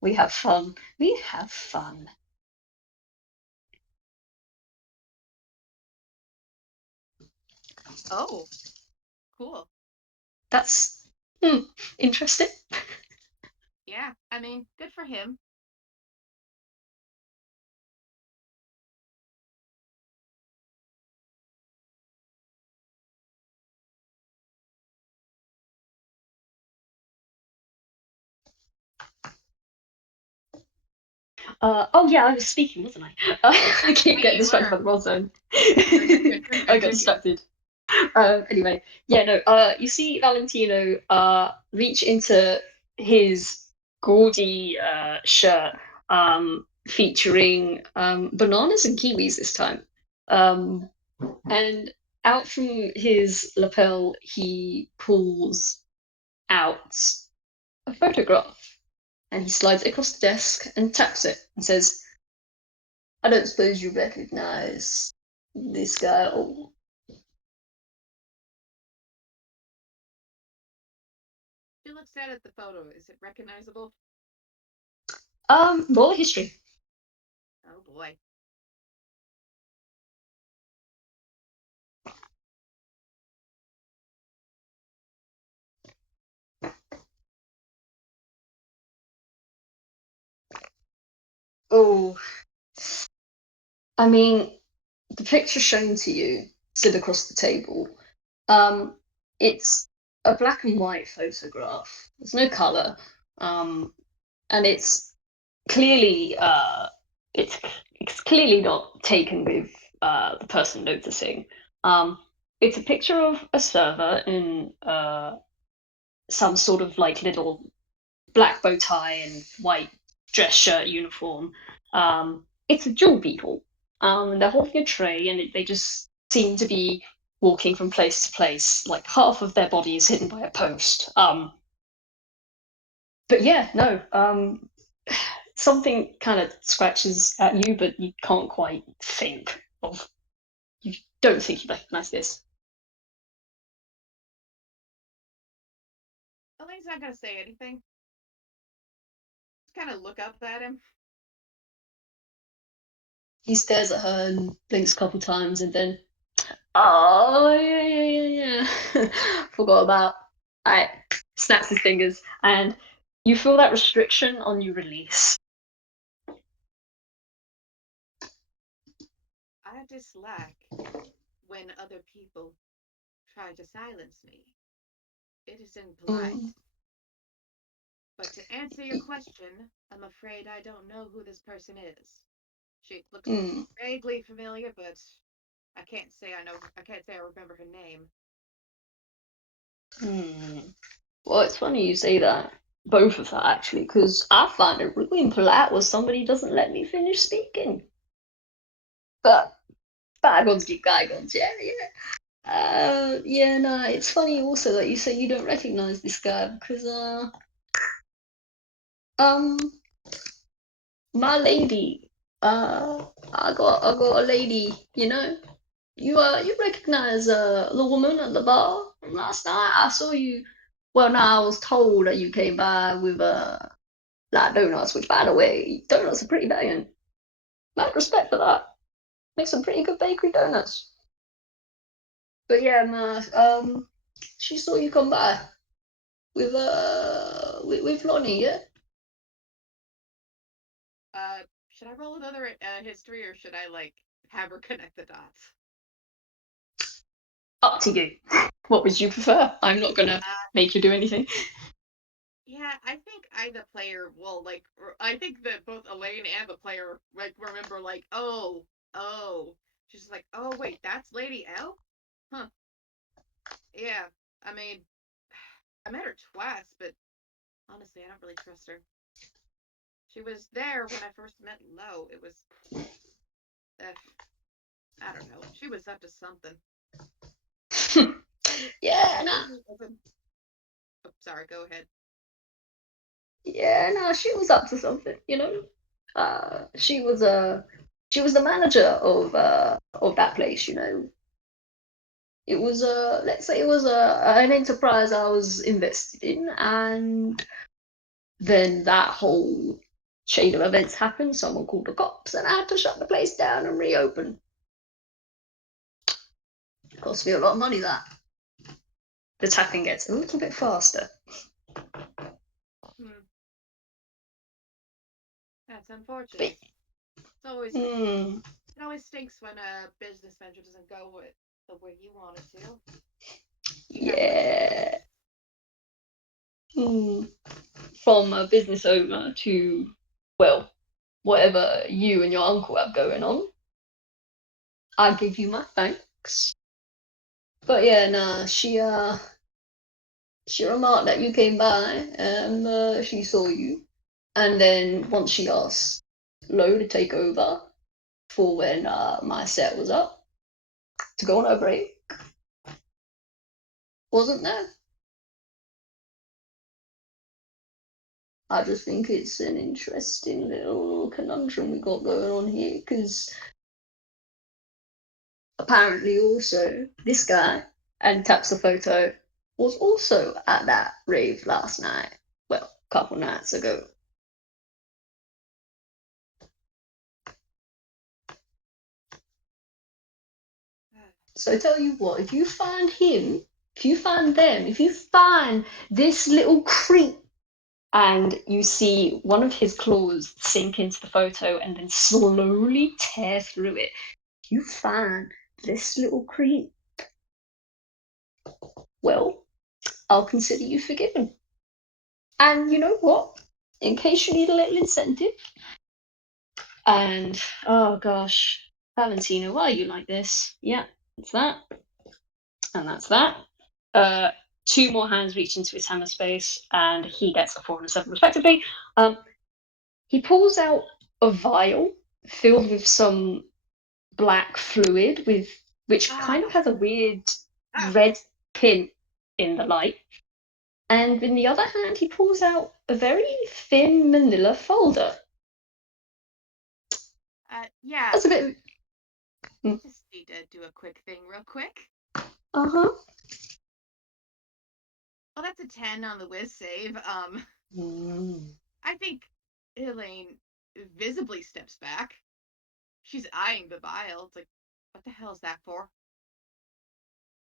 We have fun. We have fun. Oh, cool. That's interesting. Yeah, I mean, good for him. Oh yeah, I was speaking, wasn't I? I keep Yeah, getting you distracted by were. the roll zone. You're good. You're I good. got You're good. distracted. Anyway, yeah, no. You see Valentino reach into his gaudy shirt, featuring bananas and kiwis this time, and out from his lapel he pulls out a photograph, and he slides it across the desk and taps it and says, "I don't suppose you recognize this girl." looks at the photo, is it recognizable? Roll a history. Oh boy. Oh, I mean, the picture shown to you, sit across the table. Um, it's a black and white photograph. There's no color. And clearly it's it's clearly not taken with the person noticing. Um, it's a picture of a server in some sort of like little black bow tie and white dress shirt uniform. It's a jewel people. They're holding a tray and they just seem to be walking from place to place. Like half of their body is hidden by a post. But yeah, no. Something kind of scratches at you, but you can't quite think of. You don't think you recognize this. Elaine's not gonna say anything. Just kind of look up at him. He stares at her and blinks a couple times, and then, oh yeah, yeah. Forgot about. I snaps his fingers, and you feel that restriction on your release. I dislike when other people try to silence me. It is Mm, impolite. But to answer your question, I'm afraid I don't know who this person is. She looks mm, vaguely familiar, but I can't say I know. I can't say I remember her name. mm. Well, it's funny you say that. Both of that actually, because I find it really impolite when somebody doesn't let me finish speaking. But bygones be bygones, yeah, yeah. Yeah, no, it's funny also that you say you don't recognize this guy because, um, my lady, I got a lady, you recognize, the woman at the bar from last night? I saw you, well, no, I was told that you came by with, like donuts, which, by the way, donuts are pretty banging. Mad respect for that. Make some pretty good bakery donuts. But yeah, no, she saw you come by with Lonnie, yeah? Should I roll another history or should I like have her connect the dots? Up to you. What would you prefer? I'm not gonna Uh, make you do anything. yeah, I think I the player will like. I think that both Elaine and the player like remember like, oh. She's like, oh wait, that's Lady L. Huh? Yeah. I mean, I met her twice, but honestly, I don't really trust her. She was there when I first met Lowe. It was, uh, I don't know. She was up to something. Yeah, She no, really wasn't. Oh, sorry. Go ahead. yeah, no, she was up to something, you know. She was the manager of that place, you know. It was let's say it was an enterprise I was invested in, and then that whole chain of events happened. Someone called the cops, and I had to shut the place down and reopen. It cost me a lot of money. That the tapping gets a little bit faster. Hmm, that's unfortunate. But, It's always mm, it always stinks when a business venture doesn't go with the way you want it to. You have much yeah. influence. Mm, from a business owner to, well, whatever you and your uncle have going on, I give you my thanks. But yeah, nah, she remarked that you came by and she saw you. And then once she asked Lowe to take over for when my set was up to go on a break, wasn't there? I just think it's an interesting little conundrum we got going on here because apparently also this guy and taps the photo. was also at that rave last night. Well, a couple nights ago. So I tell you what, if you find him, if you find them, if you find this little creep and you see one of his claws sink into the photo and then slowly tear through it, if you find this little creep, well, I'll consider you forgiven. And you know what? In case you need a little incentive, and oh gosh, Valentino, why are you like this? Yeah, it's that, and that's that. Uh, two more hands reach into his hammer space, and he gets a 4 and a 7 respectively. He pulls out a vial filled with some black fluid, with which kind of Ah, has a weird ah, red pin in the light. And in the other hand, he pulls out a very thin manila folder. yeah. That's a bit. Just need to do a quick thing real quick. Uh huh. Well, that's a 10 on the whiz save. Mm. I think Elaine visibly steps back. She's eyeing the vial. It's like, what the hell is that for?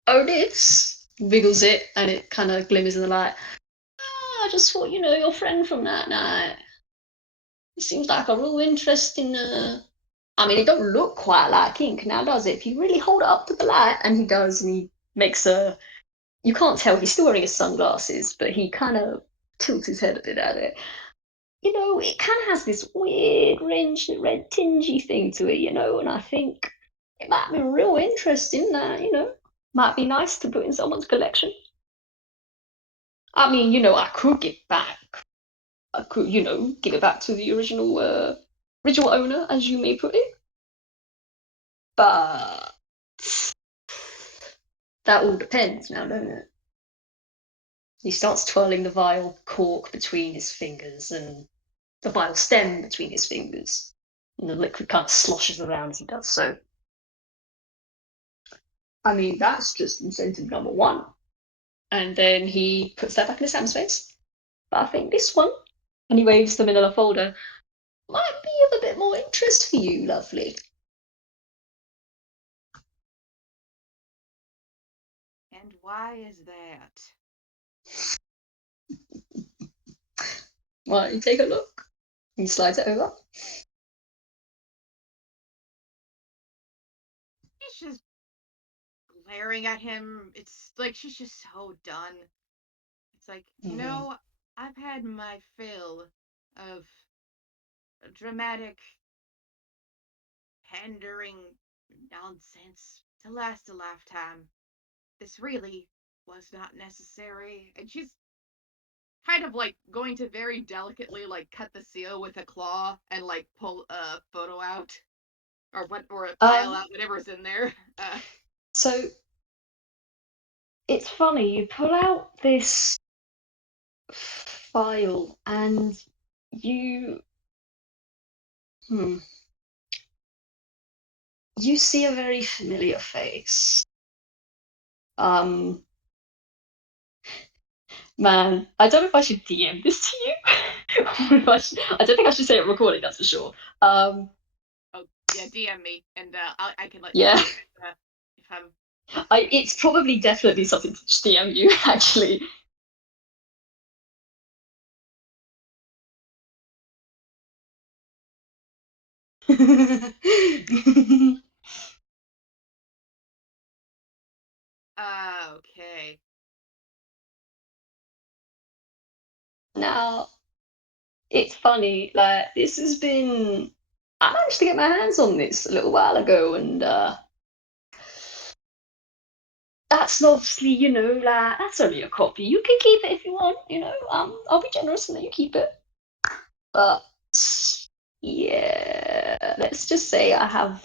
Otis wiggles it, and it kind of glimmers in the light. Ah, I just thought, your friend from that night. It seems like a real interesting. I mean, it don't look quite like ink now, does it? If you really hold it up to the light, and he does, and he makes a. You can't tell he's still wearing his sunglasses, but he kind of tilts his head a bit at it. It kind of has this weird red tingy thing to it, and I think it might be real interesting that, might be nice to put in someone's collection. I mean, I could give back. I could, give it back to the original owner, as you may put it. But that all depends now, don't it? He starts twirling the vial cork between his fingers and the vial stem between his fingers. And the liquid kind of sloshes around as he does so. I mean, that's just incentive number one. And then he puts that back in his hand space. But I think this one, and he waves the manila folder, might be of a bit more interest for you, lovely. And why is that? Why don't you take a look? He slides it over. She's just glaring at him. It's like she's just so done. It's like, Mm. I've had my fill of dramatic, pandering nonsense to last a lifetime. This really was not necessary. And she's kind of like going to very delicately like cut the seal with a claw and like pull a photo out or a file Um, out, whatever's in there. Uh, so it's funny, you pull out this file and you hmm, you see a very familiar face. Um, Man, I don't know if I should DM this to you. Or if I don't think I should say it recording, that's for sure. Um, oh yeah, DM me and I can let you yeah, know if I'm. it's probably definitely something to just DM you, actually. Okay. Now, it's funny, like, this has been. I managed to get my hands on this a little while ago, and that's obviously, like, that's only a copy. You can keep it if you want, I'll be generous and let you keep it. But yeah, let's just say I have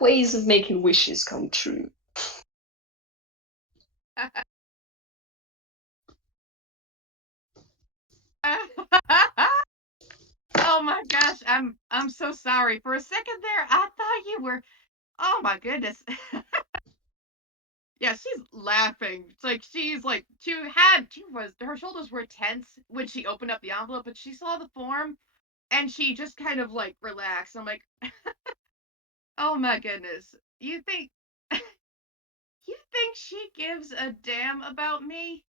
ways of making wishes come true. Oh my gosh, I'm so sorry. For a second there, I thought you were. Oh my goodness. Yeah, she's laughing. It's like she was her shoulders were tense when she opened up the envelope, but she saw the form and she just kind of like relaxed. I'm like, oh my goodness, you think she gives a damn about me?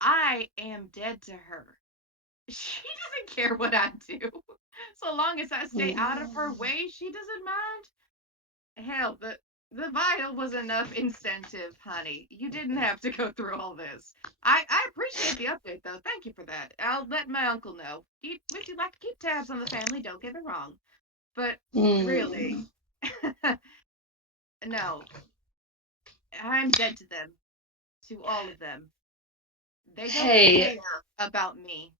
I am dead to her. She doesn't care what I do. So long as I stay out of her Mm. way, she doesn't mind. Hell, the vial was enough incentive, honey. You didn't have to go through all this. I appreciate the update though. Thank you for that. I'll let my uncle know. We do like to keep tabs on the family, don't get me wrong. But really, Mm. no, I'm dead to them, to all of them. They don't Hey, care about me.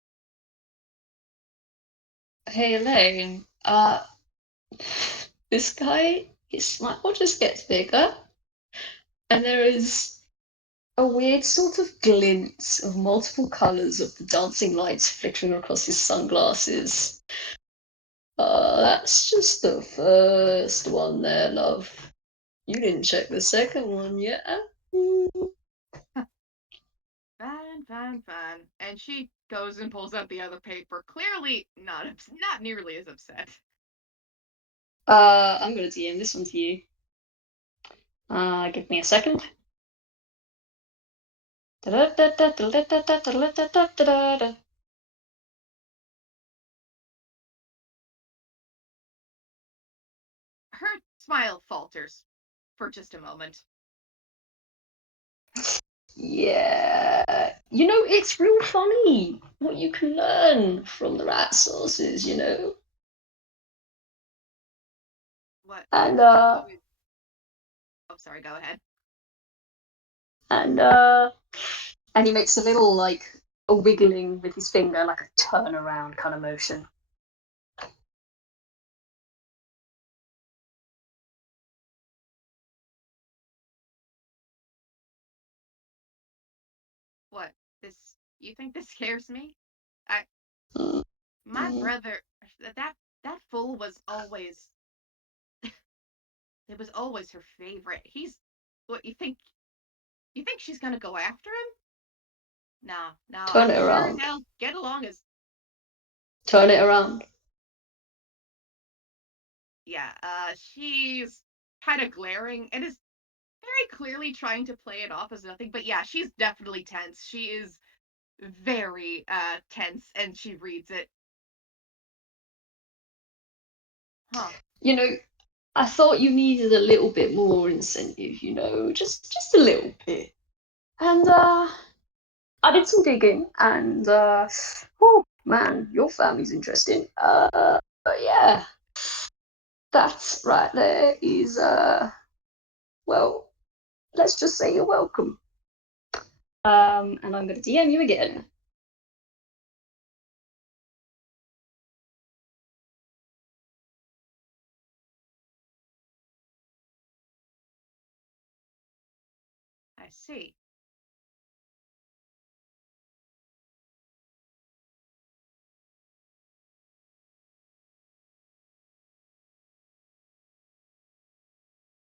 hey, Elaine. This guy, his smile just gets bigger, and there is a weird sort of glint of multiple colors of the dancing lights flickering across his sunglasses. That's just the first one there, love. You didn't check the second one yet. Mm. Fine, fine, fine. And she goes and pulls out the other paper, clearly not nearly as upset. I'm gonna DM this one to you. Give me a second. Her smile falters for just a moment. Yeah, you know, it's real funny what you can learn from the rat sources, you know. What? And What was? Oh, sorry. Go ahead. and uh and he makes a little like a wiggling with his finger, like a turn around kind of motion. What? This? You think this scares me? I, Mm, my mm. brother, that fool was always. It was always her favorite. He's. What you think? You think she's gonna go after him? No, no. Turn I'm it sure around. they'll get along as. Turn it around. Yeah. She's kind of glaring and is very clearly trying to play it off as nothing. But yeah, she's definitely tense. She is very tense, and she reads it. Huh. You know, I thought you needed a little bit more incentive, you know, just a little bit. And I did some digging, and oh man, your family's interesting. But yeah, that right there is well, let's just say you're welcome. And I'm gonna DM you again. I see.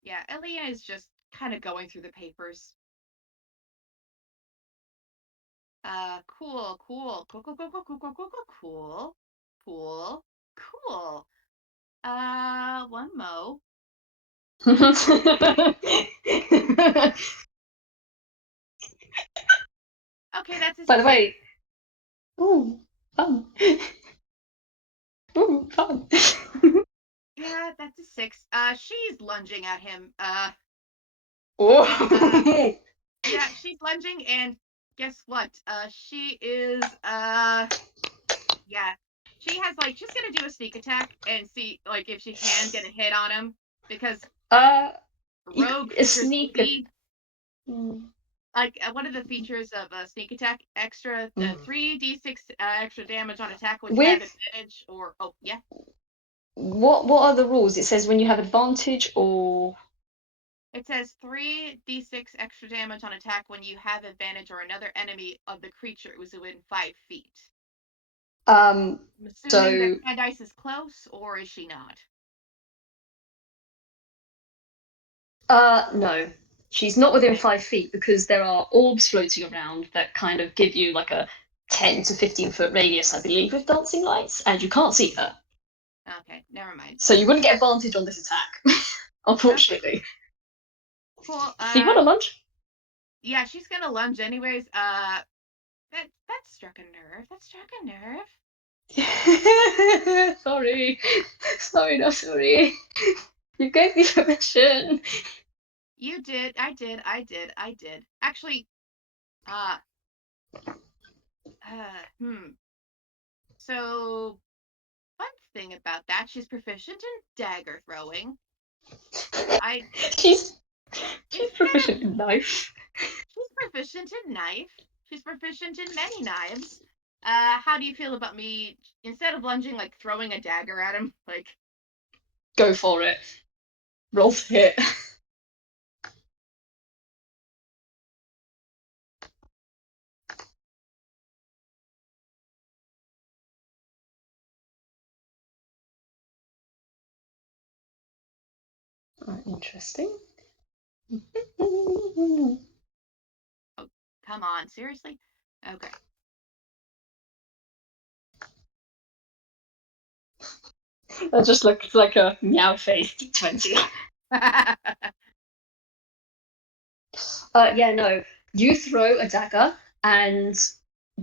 Yeah, Elia is just kind of going through the papers. Cool, cool, cool, cool, cool, cool, cool, cool, cool, cool, cool, cool. One mo. Okay, that's a By the six. way, ooh, fun. Ooh, fun. Yeah, that's a six. She's lunging at him. And Oh. yeah, she's lunging, and guess what? She is yeah, she has like she's gonna do a sneak attack and see like if she can get a hit on him because uh, rogue a features sneak. three Mm, like one of the features of sneak attack extra mm. 3d6 extra damage on attack when you have With advantage or oh yeah. what are the rules? It says when you have advantage or It says 3d6 extra damage on attack when you have advantage or another enemy of the creature was within 5 feet. um I'm assuming that so Candice is close, or is she not? No. She's not within 5 feet because there are orbs floating around that kind of give you like a 10 to 15 foot radius, I believe, with dancing lights, and you can't see her. Okay, never mind. So you wouldn't get advantage on this attack, unfortunately. Okay, cool. So you want to lunge? Yeah, she's gonna lunge anyways. That struck a nerve. That struck a nerve. Sorry. Sorry, not sorry. You gave me permission. You did. I did. Actually, uh, hmm. So, one thing about that, she's proficient in dagger throwing. I She's she's instead of proficient in knife. she's proficient in knife. She's proficient in many knives. How do you feel about me instead of lunging, like throwing a dagger at him? Like, Go for it. Roll to hit. Interesting. oh, come on, seriously? Okay. That just looks like a meow face D20. Yeah, no. You throw a dagger and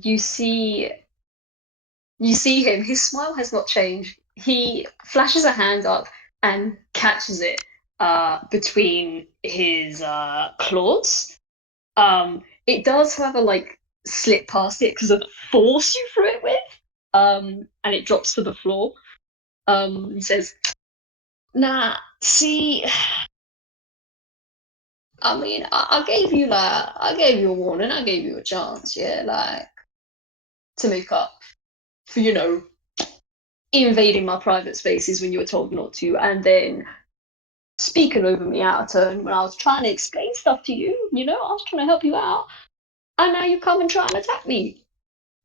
you see you see him. His smile has not changed. He flashes a hand up and catches it between his claws. It does have a like slip past it because of the force you threw it with. And it drops to the floor. He says, "Nah, see, I mean, I gave you like, I gave you a warning, I gave you a chance, yeah, like to make up for, invading my private spaces when you were told not to, and then speaking over me out of turn when I was trying to explain stuff to you, I was trying to help you out, and now you come and try and attack me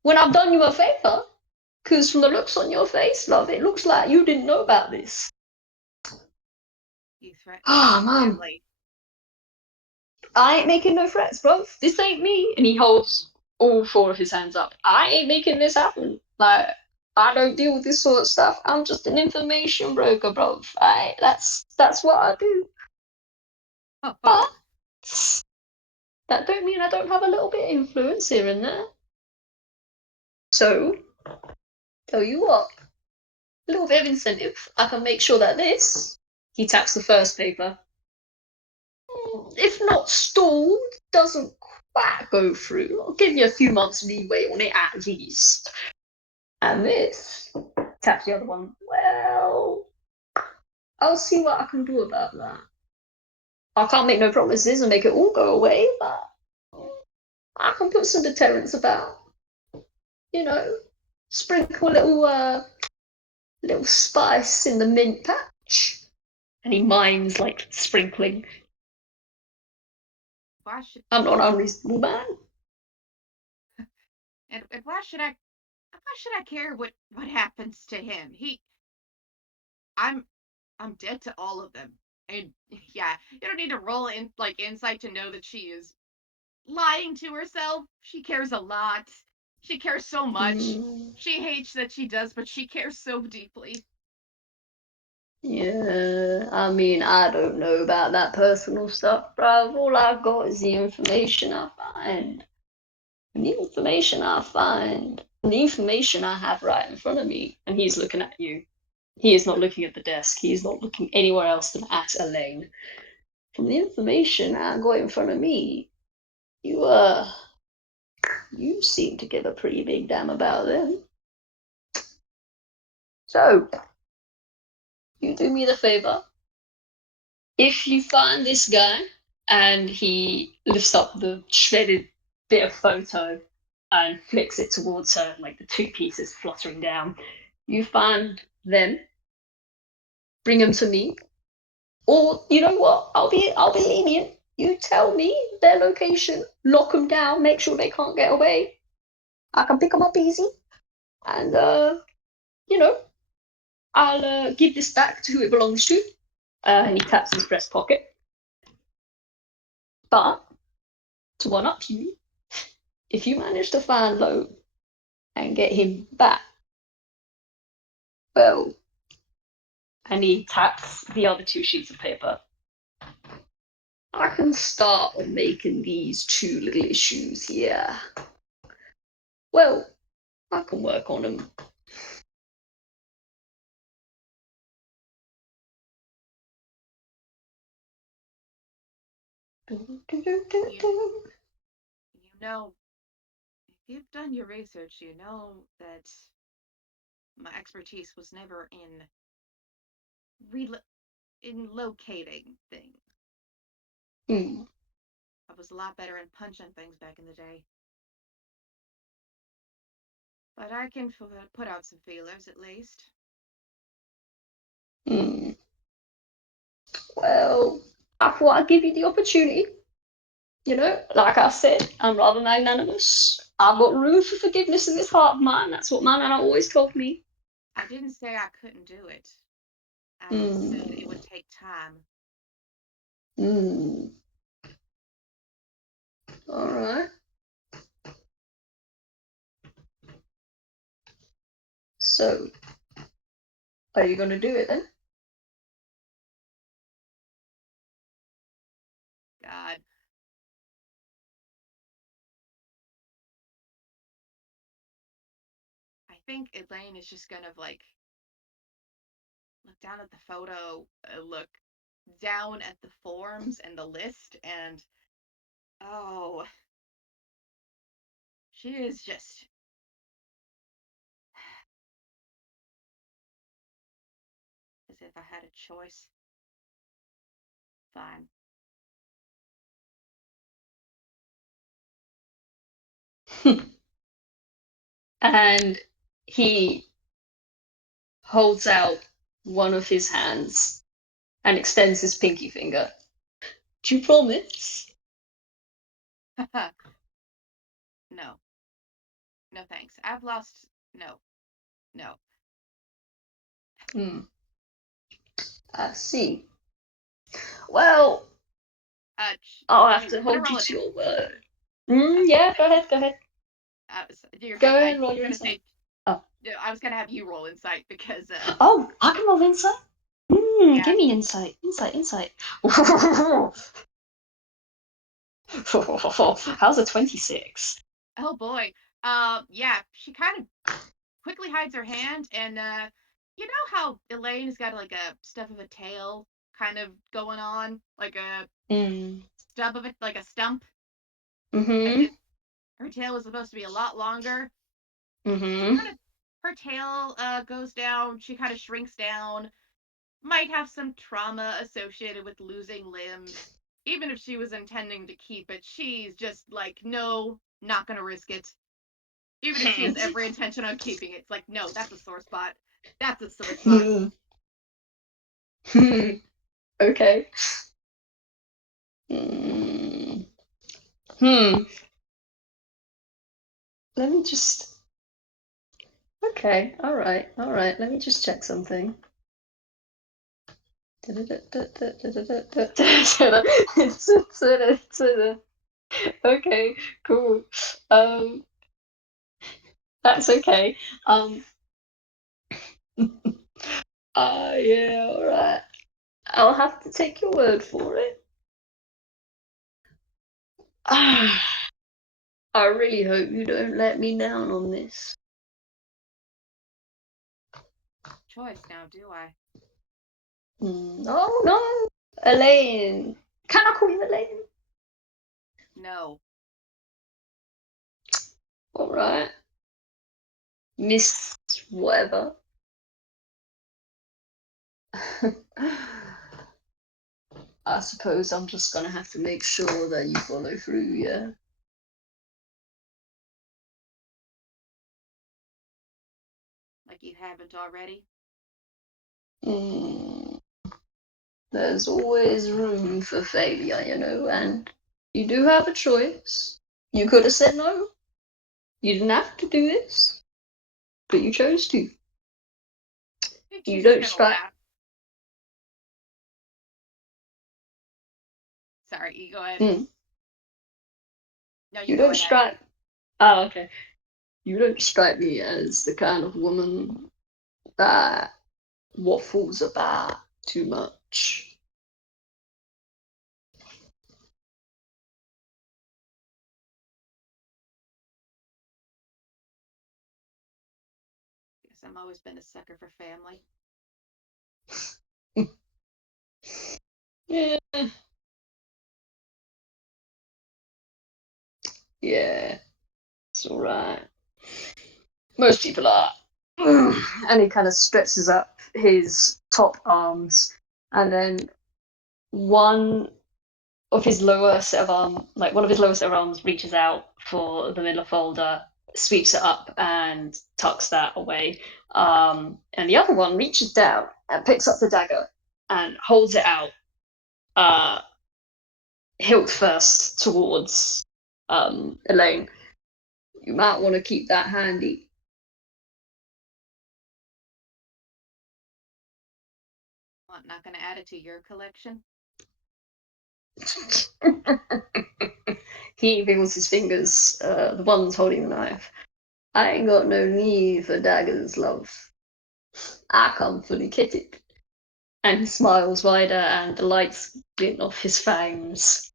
when I've done you a favor, because from the looks on your face, love, it looks like you didn't know about this." You threatened Ah, my man. family. I ain't making no threats, bro. This ain't me. And he holds all four of his hands up. I ain't making this happen. Like, I don't deal with this sort of stuff. I'm just an information broker, bro. That's what I do. Ho But ho. that don't mean I don't have a little bit of influence here and there. So, tell you what, a little bit of incentive. I can make sure that this. He taps the first paper. If not stalled, doesn't quite go through. I'll give you a few months leeway on it at least. And this, taps the other one. Well, I'll see what I can do about that. I can't make no promises and make it all go away, but I can put some deterrents about. You know, sprinkle a little spice in the mint patch. And he mimes like sprinkling. Why should I'm not an unreasonable man. and why should I care what happens to him? I'm I'm dead to all of them. And yeah, you don't need to roll in like insight to know that she is lying to herself. She cares a lot. She cares so much. Mm, She hates that she does, but she cares so deeply. yeah, I mean, I don't know about that personal stuff, bruv. All I've got is the information I find. And the information I find, and the information I have right in front of me, and he's looking at you. He is not looking at the desk. He is not looking anywhere else than at Elaine. From the information I got in front of me, you you seem to give a pretty big damn about them. So, you do me the favor. If you find this guy, and he lifts up the shredded bit of photo and flicks it towards her, like the two pieces fluttering down. You find them, bring them to me, or you know what? I'll be lenient. You tell me their location, lock them down, make sure they can't get away. I can pick them up easy, and you know, I'll give this back to who it belongs to. And he taps his breast pocket. But to one up you, if you manage to find Lowe and get him back, well, and he taps the other two sheets of paper, I can start on making these two little issues here. Well, I can work on them. You know, if you've done your research, you know that my expertise was never in locating things. Hmm. I was a lot better in punching things back in the day. But I can put out some feelers at least. Hmm. Well, I thought I'd give you the opportunity. You know, like I said, I'm rather magnanimous. I've got room for forgiveness in this heart of mine. That's what my nana always told me. I didn't say I couldn't do it. I just said it Hmm. would take time. Hmm. All right. So, are you going to do it then? God. I think Elaine is just gonna look down at the photo, look down at the forms and the list, and oh, she is just as if I had a choice. Fine. And he holds out one of his hands and extends his pinky finger. Do you promise? No, no thanks. I've lost. No, no. Hmm. I see. Well, I'll have to You want to hold you roll an to in? your word. I was gonna Yeah, go say. ahead, go ahead. You're Go good. ahead I and roll was your gonna insight. say. Oh. I was gonna have you roll insight because Oh, I can roll insight? yeah. Give me insight. Insight. How's a 26? Oh boy. Yeah. She kind of quickly hides her hand, and you know how Elaine's got like a stuff of a tail kind of going on, like a Mm. stub of it, like a stump, as Mm-hmm. if her tail was supposed to be a lot longer. She Mm-hmm. kind of her tail goes down. She kind of shrinks down. Might have some trauma associated with losing limbs. Even if she was intending to keep it, she's just like, no, not gonna risk it. Even if she has every intention on keeping it, it's like, no, that's a sore spot. That's a sore spot. Okay. Mm. Hmm. Let me just. Okay. All right. All right. Let me just check something. Okay. Cool. Um. That's okay. Um. Yeah. All right. I'll have to take your word for it. Ah. I really hope you don't let me down on this. Choice now, do I? Oh no, Elaine. Can I call you Elaine? No. All right, Miss whatever. I suppose I'm just gonna have to make sure that you follow through, yeah. Like you haven't already? Mm, there's always room for failure, you know, and you do have a choice. You could have said no. You didn't have to do this, but you chose to. I think You she's just don't gonna strike. laugh. Sorry, you go ahead. Mm. No, you You go don't ahead. strike. Oh, okay. You don't strike me as the kind of woman that waffles about too much. Guess I've always been a sucker for family. Yeah, yeah, it's all right. Most people are. And he kind of stretches up his top arms, and then one of his lower set of arms, like one of his lower set of arms, reaches out for the middle folder, sweeps it up, and tucks that away. And the other one reaches down and picks up the dagger and holds it out, uh, hilt first towards Elaine. You might want to keep that handy. Well, I'm not gonna add it to your collection. He wiggles his fingers, the ones holding the knife. I ain't got no need for daggers, love. I come fully kitted. And he smiles wider, and the lights glint off his fangs.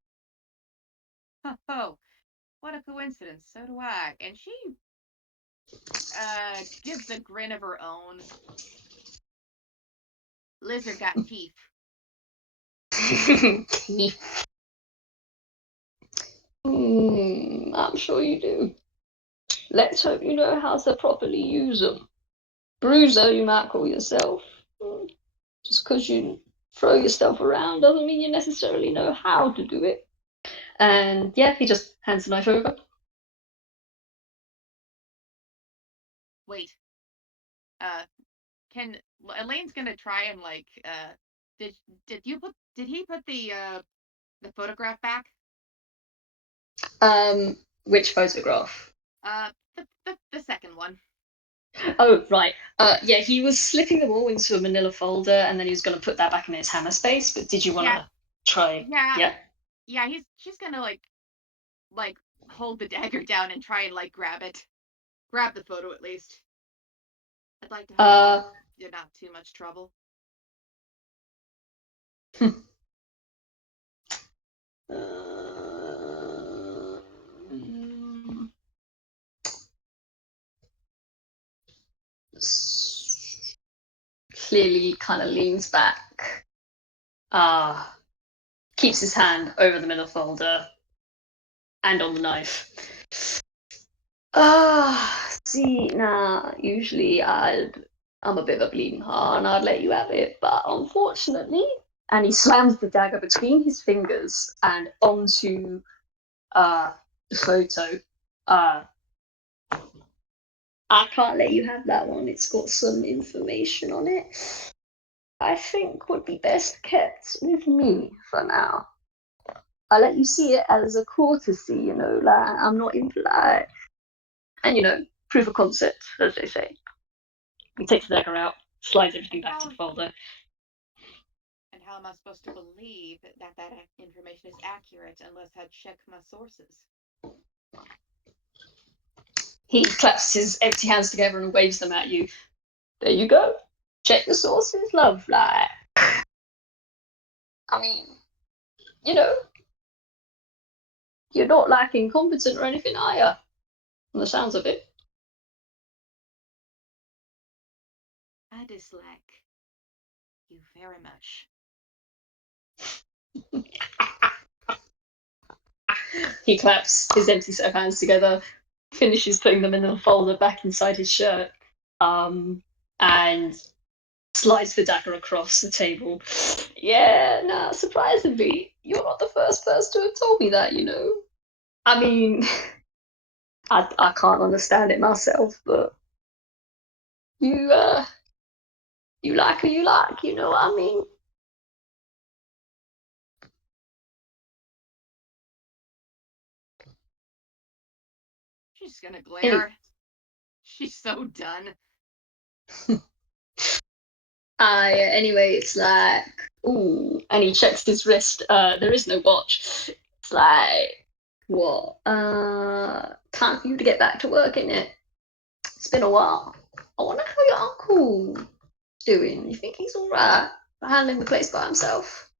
Oh, what a coincidence. So do I. And she gives a grin of her own. Lizard got teeth. I'm sure you do. Let's hope you know how to properly use them. Bruiser, you might call yourself. Just because you throw yourself around doesn't mean you necessarily know how to do it. And yeah, he just hands the knife over. Wait. Uh, can Elaine's gonna try and like did did he put the photograph back? Which photograph? The second one. Oh, right. Yeah, he was slipping them all into a manila folder and then he was going to put that back in his hammer space. But did you want Yeah, to try? yeah, Yeah. yeah. She's gonna like hold the dagger down and try and like grab the photo at least. I'd like to hope Uh, you're not too much trouble. um, clearly kind of leans back, uh, keeps his hand over the middle folder and on the knife. See, now, usually I'm a bit of a bleeding heart and I'd let you have it, but unfortunately, and he slams the dagger between his fingers and onto the photo. Uh, I can't let you have that one. It's got some information on it. I think would be best kept with me for now. I let you see it as a courtesy, like I'm not impolite. And proof of concept, as they say. He takes the dagger out, slides everything And back to how the folder. and how am I supposed to believe that information is accurate unless I check my sources? He claps his empty hands together and waves them at you. There you go. Check the sources, love. Like, I mean, you know, you're not like incompetent or anything, are you? From the sounds of it. I dislike you very much. He claps his empty set of hands together, finishes putting them in the folder back inside his shirt, and slides the dagger across the table. Yeah, nah, surprisingly, you're not the first person to have told me that. I mean, I can't understand it myself, but you you like who you like, you know what I mean? She's gonna Any glare. She's so done. anyway, it's like ooh, and he checks his wrist. There is no watch. It's like What? Time for you to get back to work, isn't it? It's been a while. I wonder how your uncle's doing. You think he's alright handling the place by himself?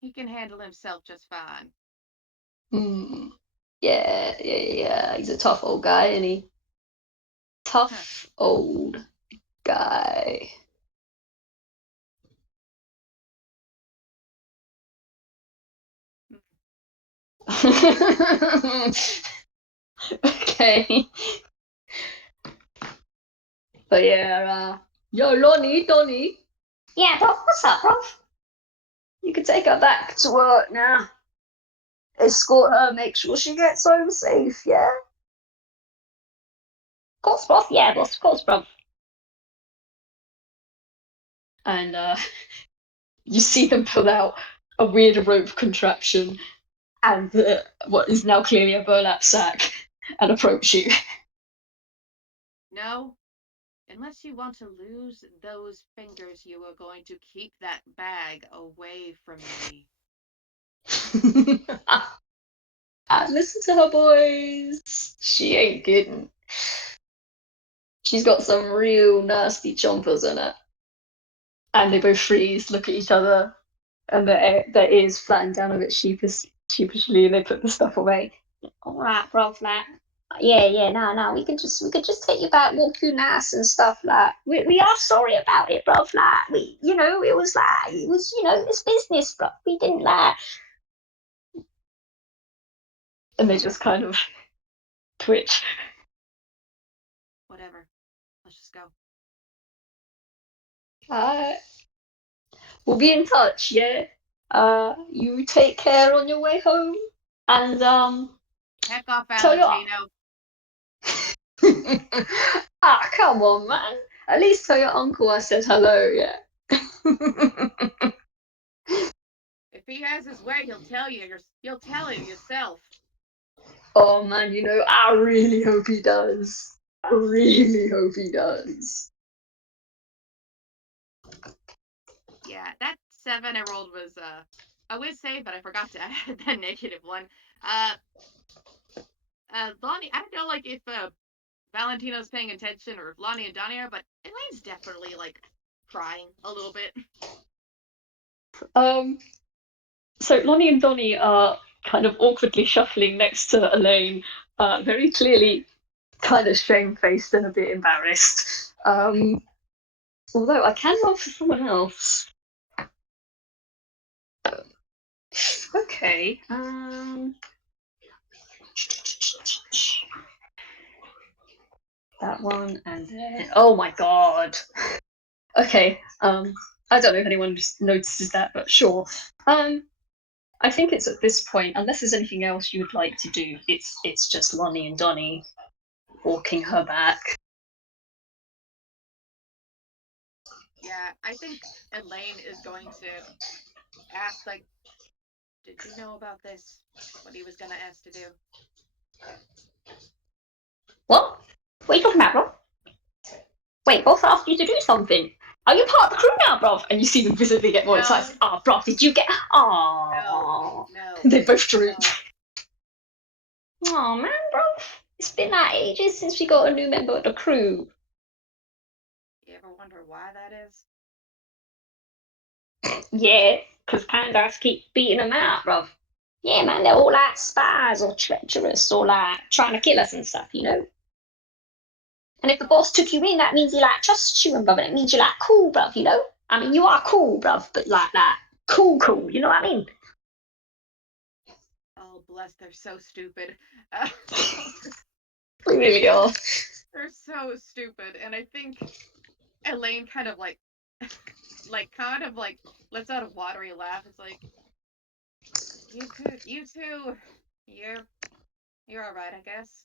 He can handle himself just fine. Hmm. Yeah. He's a tough old guy, isn't he? Huh. Tough old guy. Okay. But yeah, yo, Lonnie, Donnie. Yeah, Doc, what's up, bro? You can take her back to work now. Escort her, make sure she gets home safe, yeah? Of course, bro. Yeah, boss, of course, bro. And you see them pull out a weird rope contraption and what is now clearly a burlap sack and approach you. No, unless you want to lose those fingers, you are going to keep that bag away from me. Listen to her, boys. She ain't kidding. She's got some real nasty chompers in it. And they both freeze, look at each other, and their ears flatten down a bit sheepishly, and they put the stuff away. All right, bro, like, yeah, no, we could just take you back, walk you nice and stuff. Like, we are sorry about it, bro. Like, it's business, bro. We didn't like, and they just kind of twitch. Whatever. Let's just go. Alright, we'll be in touch, yeah. You take care on your way home, and Heck off, tell your Valentino. ah, come on, man. At least tell your uncle I said hello, yeah. If he has his way, he'll tell you. You'll tell him yourself. Oh man, I really hope he does. I really hope he does. Yeah, that 7 I rolled was a whiz save, but I forgot to add the negative one. Uh, Lonnie, I don't know, like if Valentino's paying attention or if Lonnie and Donnie are, but Elaine's definitely like crying a little bit. Um, so Lonnie and Donnie are kind of awkwardly shuffling next to Elaine, very clearly kind of shamefaced and a bit embarrassed. Although I can roll for someone else. Okay. That one and then oh my god. Okay. I don't know if anyone just notices that, but sure. I think it's at this point, unless there's anything else you would like to do, it's just Lonnie and Donnie walking her back. Yeah, I think Elaine is going to ask, like, did you know about this? What he was gonna ask to do. What? What are you talking about, bro? Wait, boss asked you to do something. Are you part of the crew now, bruv? And you see them visibly get more excited. No, Ah, oh, bruv, did you get? no, Oh, no, they both droop. no. Oh man, bruv, it's been like ages since we got a new member of the crew. You ever wonder why that is? Yeah, because pandas keep beating them out, bruv. Yeah, man, they're all like spies or treacherous or like trying to kill us and stuff. And if the boss took you in, that means he like trusts you, and bruv, and it means you're like cool, bruv. I mean, you are cool, bruv, but like that cool, you know what I mean? Oh, bless, they're so stupid. We really are. They're so stupid, and I think Elaine kind of like, kind of like lets out a watery laugh. It's like, you two, you're you're all right, I guess.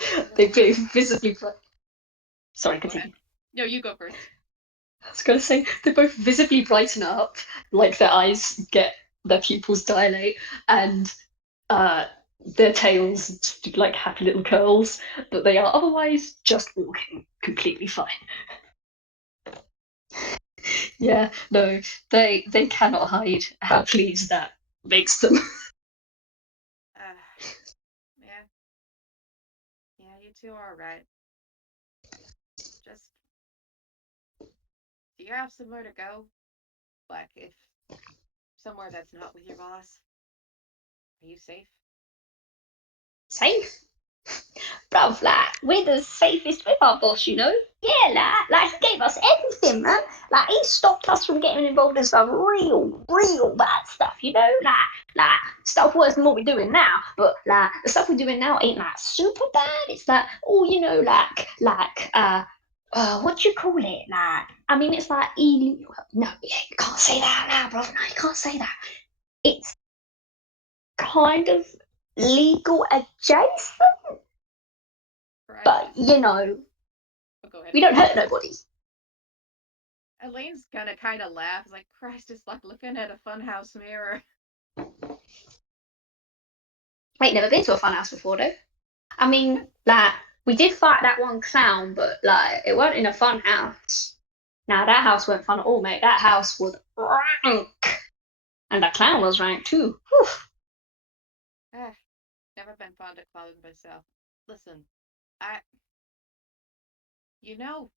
You They ever wonder? visibly. Sorry, Go ahead. continue. No, you go first. I was gonna say they both visibly brighten up, like their eyes get their pupils dilate, and uh, their tails like happy little curls, but they are otherwise just walking completely fine. Yeah, no, they cannot hide how pleased that makes them. Yeah. Yeah, you two are right. Just, do you have somewhere to go? Like, if somewhere that's not with your boss? Are you safe? Safe? Bruv, like, we're the safest with our boss, you know? Yeah, like, he gave us everything, man. Like, he stopped us from getting involved in some real bad stuff, you know? Like, stuff worse than what we're doing now. But, like, the stuff we're doing now ain't, like, super bad. It's like, oh, you know, what do you call it? Like, I mean, it's like illegal. No, yeah, you can't say that now, bro. No, you can't say that. It's kind of legal adjacent, Christ, but, you know, oh, go ahead. we don't hurt nobody. Elaine's gonna kind of laugh. It's like, Christ, it's like looking at a funhouse mirror. Ain't never been to a funhouse before though. I mean, like, we did fight that one clown, but like, it weren't in a fun house. Now that house weren't fun at all, mate. That house was rank, and the clown was rank too. Whew. Ah, never been fond of clowns myself. Listen, I, you know,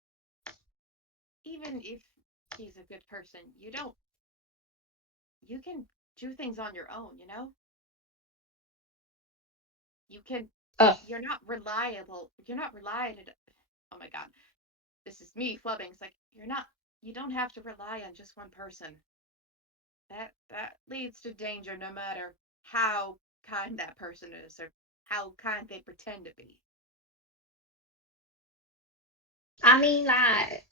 even if he's a good person, you can do things on your own, you know? You can, Uh, you're not reliable. You're not reliant. Oh my God, this is me flubbing. It's like, you don't have to rely on just one person. That leads to danger no matter how kind that person is or how kind they pretend to be. I mean, like,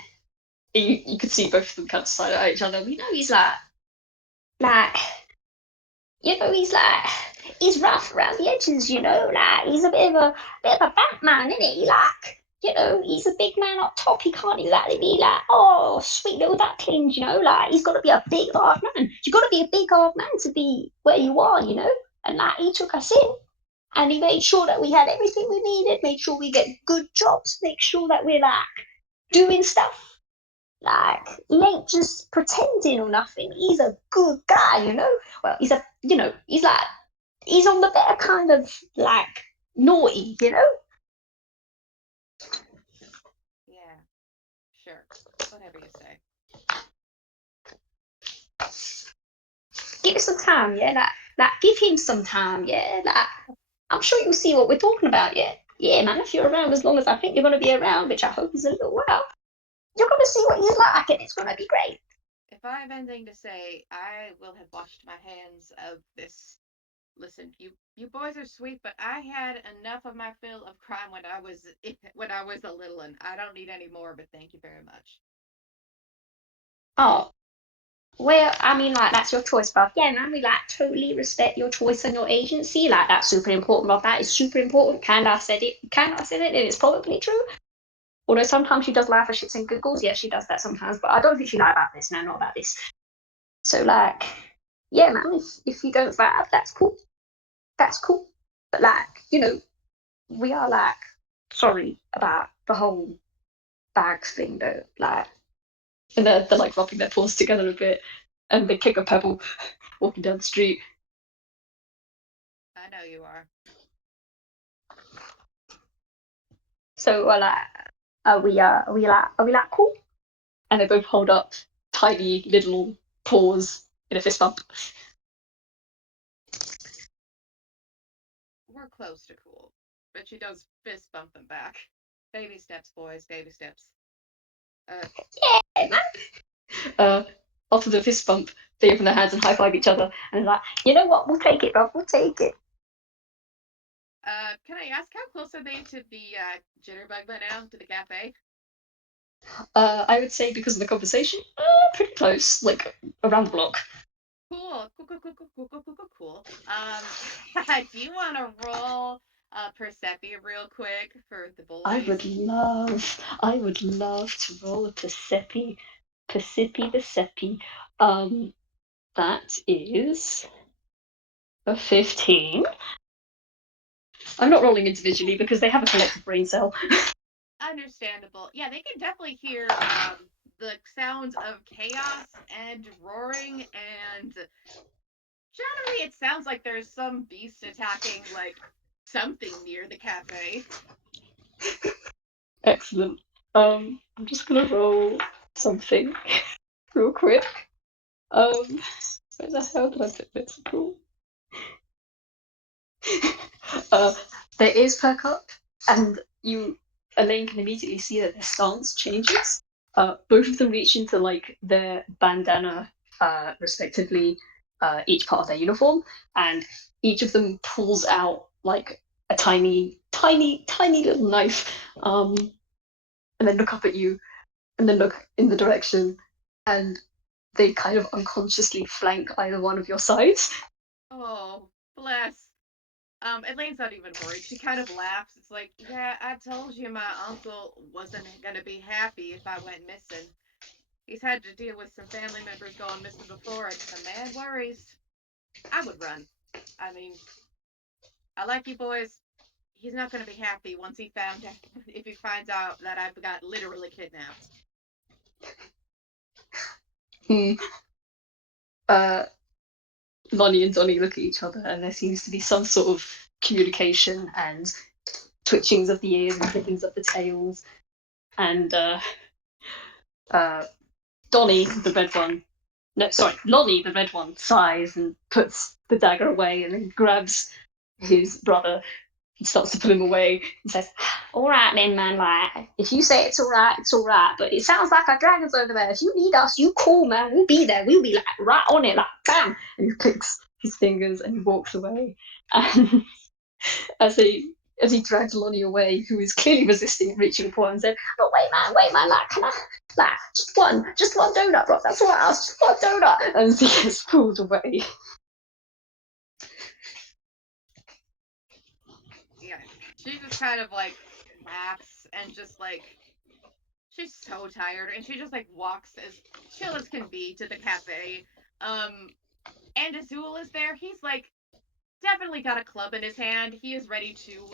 you could see both of them kind of side at each other. We know he's like, he's rough around the edges, you know, like he's a bit of a Batman, isn't he? Like, you know, he's a big man up top. He can't exactly be like, oh, sweet little ducklings, you know, like he's got to be a big hard man. You've got to be a big hard man to be where you are, you know. And like he took us in, and he made sure that we had everything we needed, made sure we get good jobs, make sure that we're like doing stuff. Like he ain't just pretending or nothing. He's a good guy, you know. Well, he's on the better kind of like naughty, you know? Yeah, sure. Whatever you say. Give it some time, yeah? Like give him some time, yeah? Like I'm sure you'll see what we're talking about, yeah? Yeah, man, if you're around as long as I think you're gonna be around, which I hope is a little while, you're gonna see what he's like and it's gonna be great. If I have anything to say, I will have washed my hands of this. Listen, you boys are sweet, but I had enough of my fill of crime when I was a little one. I don't need any more, but thank you very much. Oh, well, I mean, like, that's your choice, Bob. Yeah, man, we like totally respect your choice and your agency. Like, that's super important, Bob. That is super important. Kinda said it. Kinda said it, and it's probably true. Although sometimes she does laugh at shits and giggles. Yeah, she does that sometimes, but I don't think she lied about this. No, not about this. So, like, yeah, man, if you don't vibe, that's cool. That's cool. But, like, you know, we are, like, sorry about the whole bag thing, though. Like, and they're like rubbing their paws together a bit, and they kick a pebble walking down the street. I know you are. So are we like cool? And they both hold up tiny little paws in a fist bump. We're close to cool. But she does fist bump them back. Baby steps, boys, baby steps. Uh, Yeah, man. Uh, After the fist bump, they open their hands and high five each other, and like, you know what? We'll take it, bro. We'll take it. can I ask how close are they to the jitterbug by now, to the cafe? I would say because of the conversation, pretty close, like around the block. Cool, cool, cool, cool, cool, cool, cool, cool, cool, cool. Do you want to roll Persepi real quick for the boys? I would love to roll a Persepi. That is a 15. I'm not rolling individually because they have a collective brain cell. Understandable. Yeah, they can definitely hear the sounds of chaos and roaring and Generally, it sounds like there's some beast attacking like something near the cafe. Excellent. I'm just gonna roll something real quick. Where the hell did I put this? Cool. uh, there is perk up, and Elaine can immediately see that their stance changes. Both of them reach into like their bandana, respectively, each part of their uniform, and each of them pulls out like a tiny, tiny, tiny little knife, and then look up at you, and then look in the direction, and they kind of unconsciously flank either one of your sides. Oh, bless. Elaine's not even worried. She kind of laughs. It's like, yeah, I told you my uncle wasn't gonna be happy if I went missing. He's had to deal with some family members going missing before, and the man worries. I would run. I mean, I like you boys. He's not gonna be happy once he found out if he finds out that I've got literally kidnapped. Hmm. Uh, Lonnie and Donnie look at each other, and there seems to be some sort of communication and twitchings of the ears and flippings of the tails. And uh, Donnie, the red one, no, sorry, Lonnie, the red one, sighs and puts the dagger away and then grabs his brother and starts to pull him away and says, "All right then, man, like, if you say it's all right, it's all right. But it sounds like our dragon's over there. If you need us, you call, man. We'll be there. We'll be like right on it, like bam." And he clicks his fingers and he walks away. And as he dragged Lonnie away, who is clearly resisting and reaching for him, and said, "Oh wait, man, like, can I, like, just one donut, bro? That's all I asked, just one donut." And he gets pulled away. Yeah, she just kind of like laughs and just like she's so tired, and she just like walks as chill as can be to the cafe. Um, and Azul is there. He's like definitely got a club in his hand. He is ready to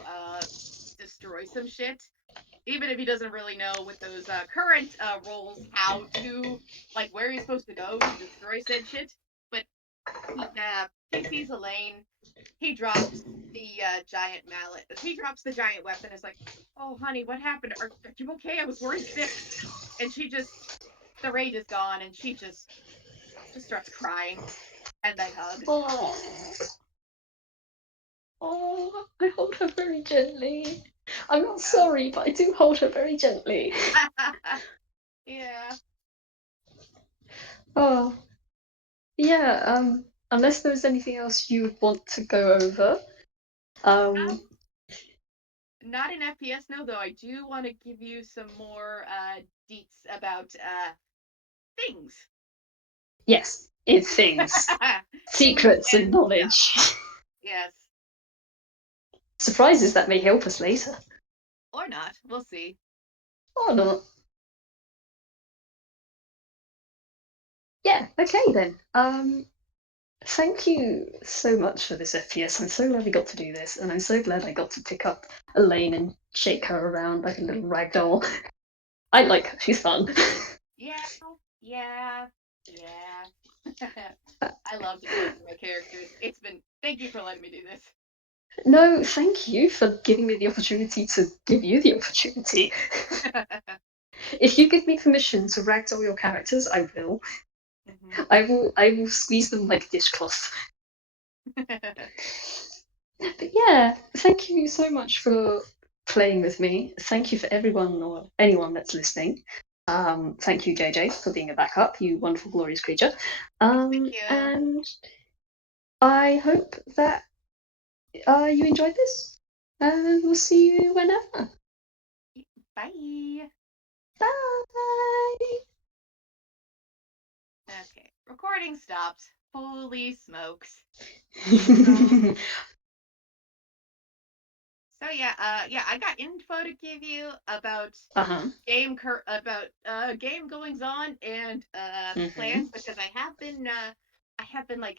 destroy some shit, even if he doesn't really know with those current roles how to like where he's supposed to go to destroy said shit. But he sees Elaine. He drops the giant mallet. He drops the giant weapon. It's like, oh honey, what happened? Are you okay? I was worried sick. And she just the rage is gone, and she just starts crying, and they hug. Oh, I hold her very gently. I'm not sorry, but I do hold her very gently. Yeah. Oh, yeah. Unless there's anything else you would want to go over. Um, Um, Not in FPS, no, though. I do want to give you some more deets about things. yes, in things, Things secrets, and and stuff. knowledge. Yes. Surprises that may help us later, Or not. We'll see. or not. Yeah. Okay then. Thank you so much for this FPS. I'm so glad we got to do this, and I'm so glad I got to pick up Elaine and shake her around like a little rag doll. I like her. She's fun. Yeah, yeah, yeah. I love developing my characters. Thank you for letting me do this. No, thank you for giving me the opportunity to give you the opportunity. If you give me permission to ragdoll your characters, I will. Mhm. I will squeeze them like dishcloth. But yeah, thank you so much for playing with me. Thank you for everyone or anyone that's listening. Thank you, JJ, for being a backup, you wonderful, glorious creature. Thank you. And I hope that you enjoyed this. And we'll see you whenever. Bye. Bye. Okay, recording stopped. Holy smokes. So yeah, I got info to give you about Uh-huh. game goings on and Mm-hmm. plans because I have been like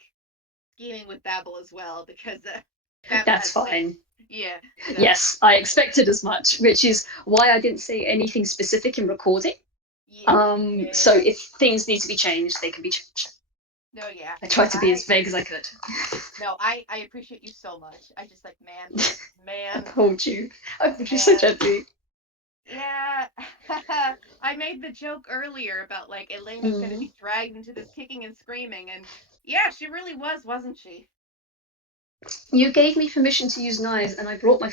scheming with Babel as well because Babel That's has plans. fine. Yeah, so Yes, I expected as much, which is why I didn't say anything specific in recording. yeah, So yeah, if things need to be changed, they can be changed. No, yeah. I tried to be as vague as I could. No, I appreciate you so much. I just like, I man, hold you. I hold you so man. gently. Yeah. I made the joke earlier about like Elaine was going to Mm. be dragged into this kicking and screaming, and yeah, she really was, wasn't she? You gave me permission to use knives, and I brought my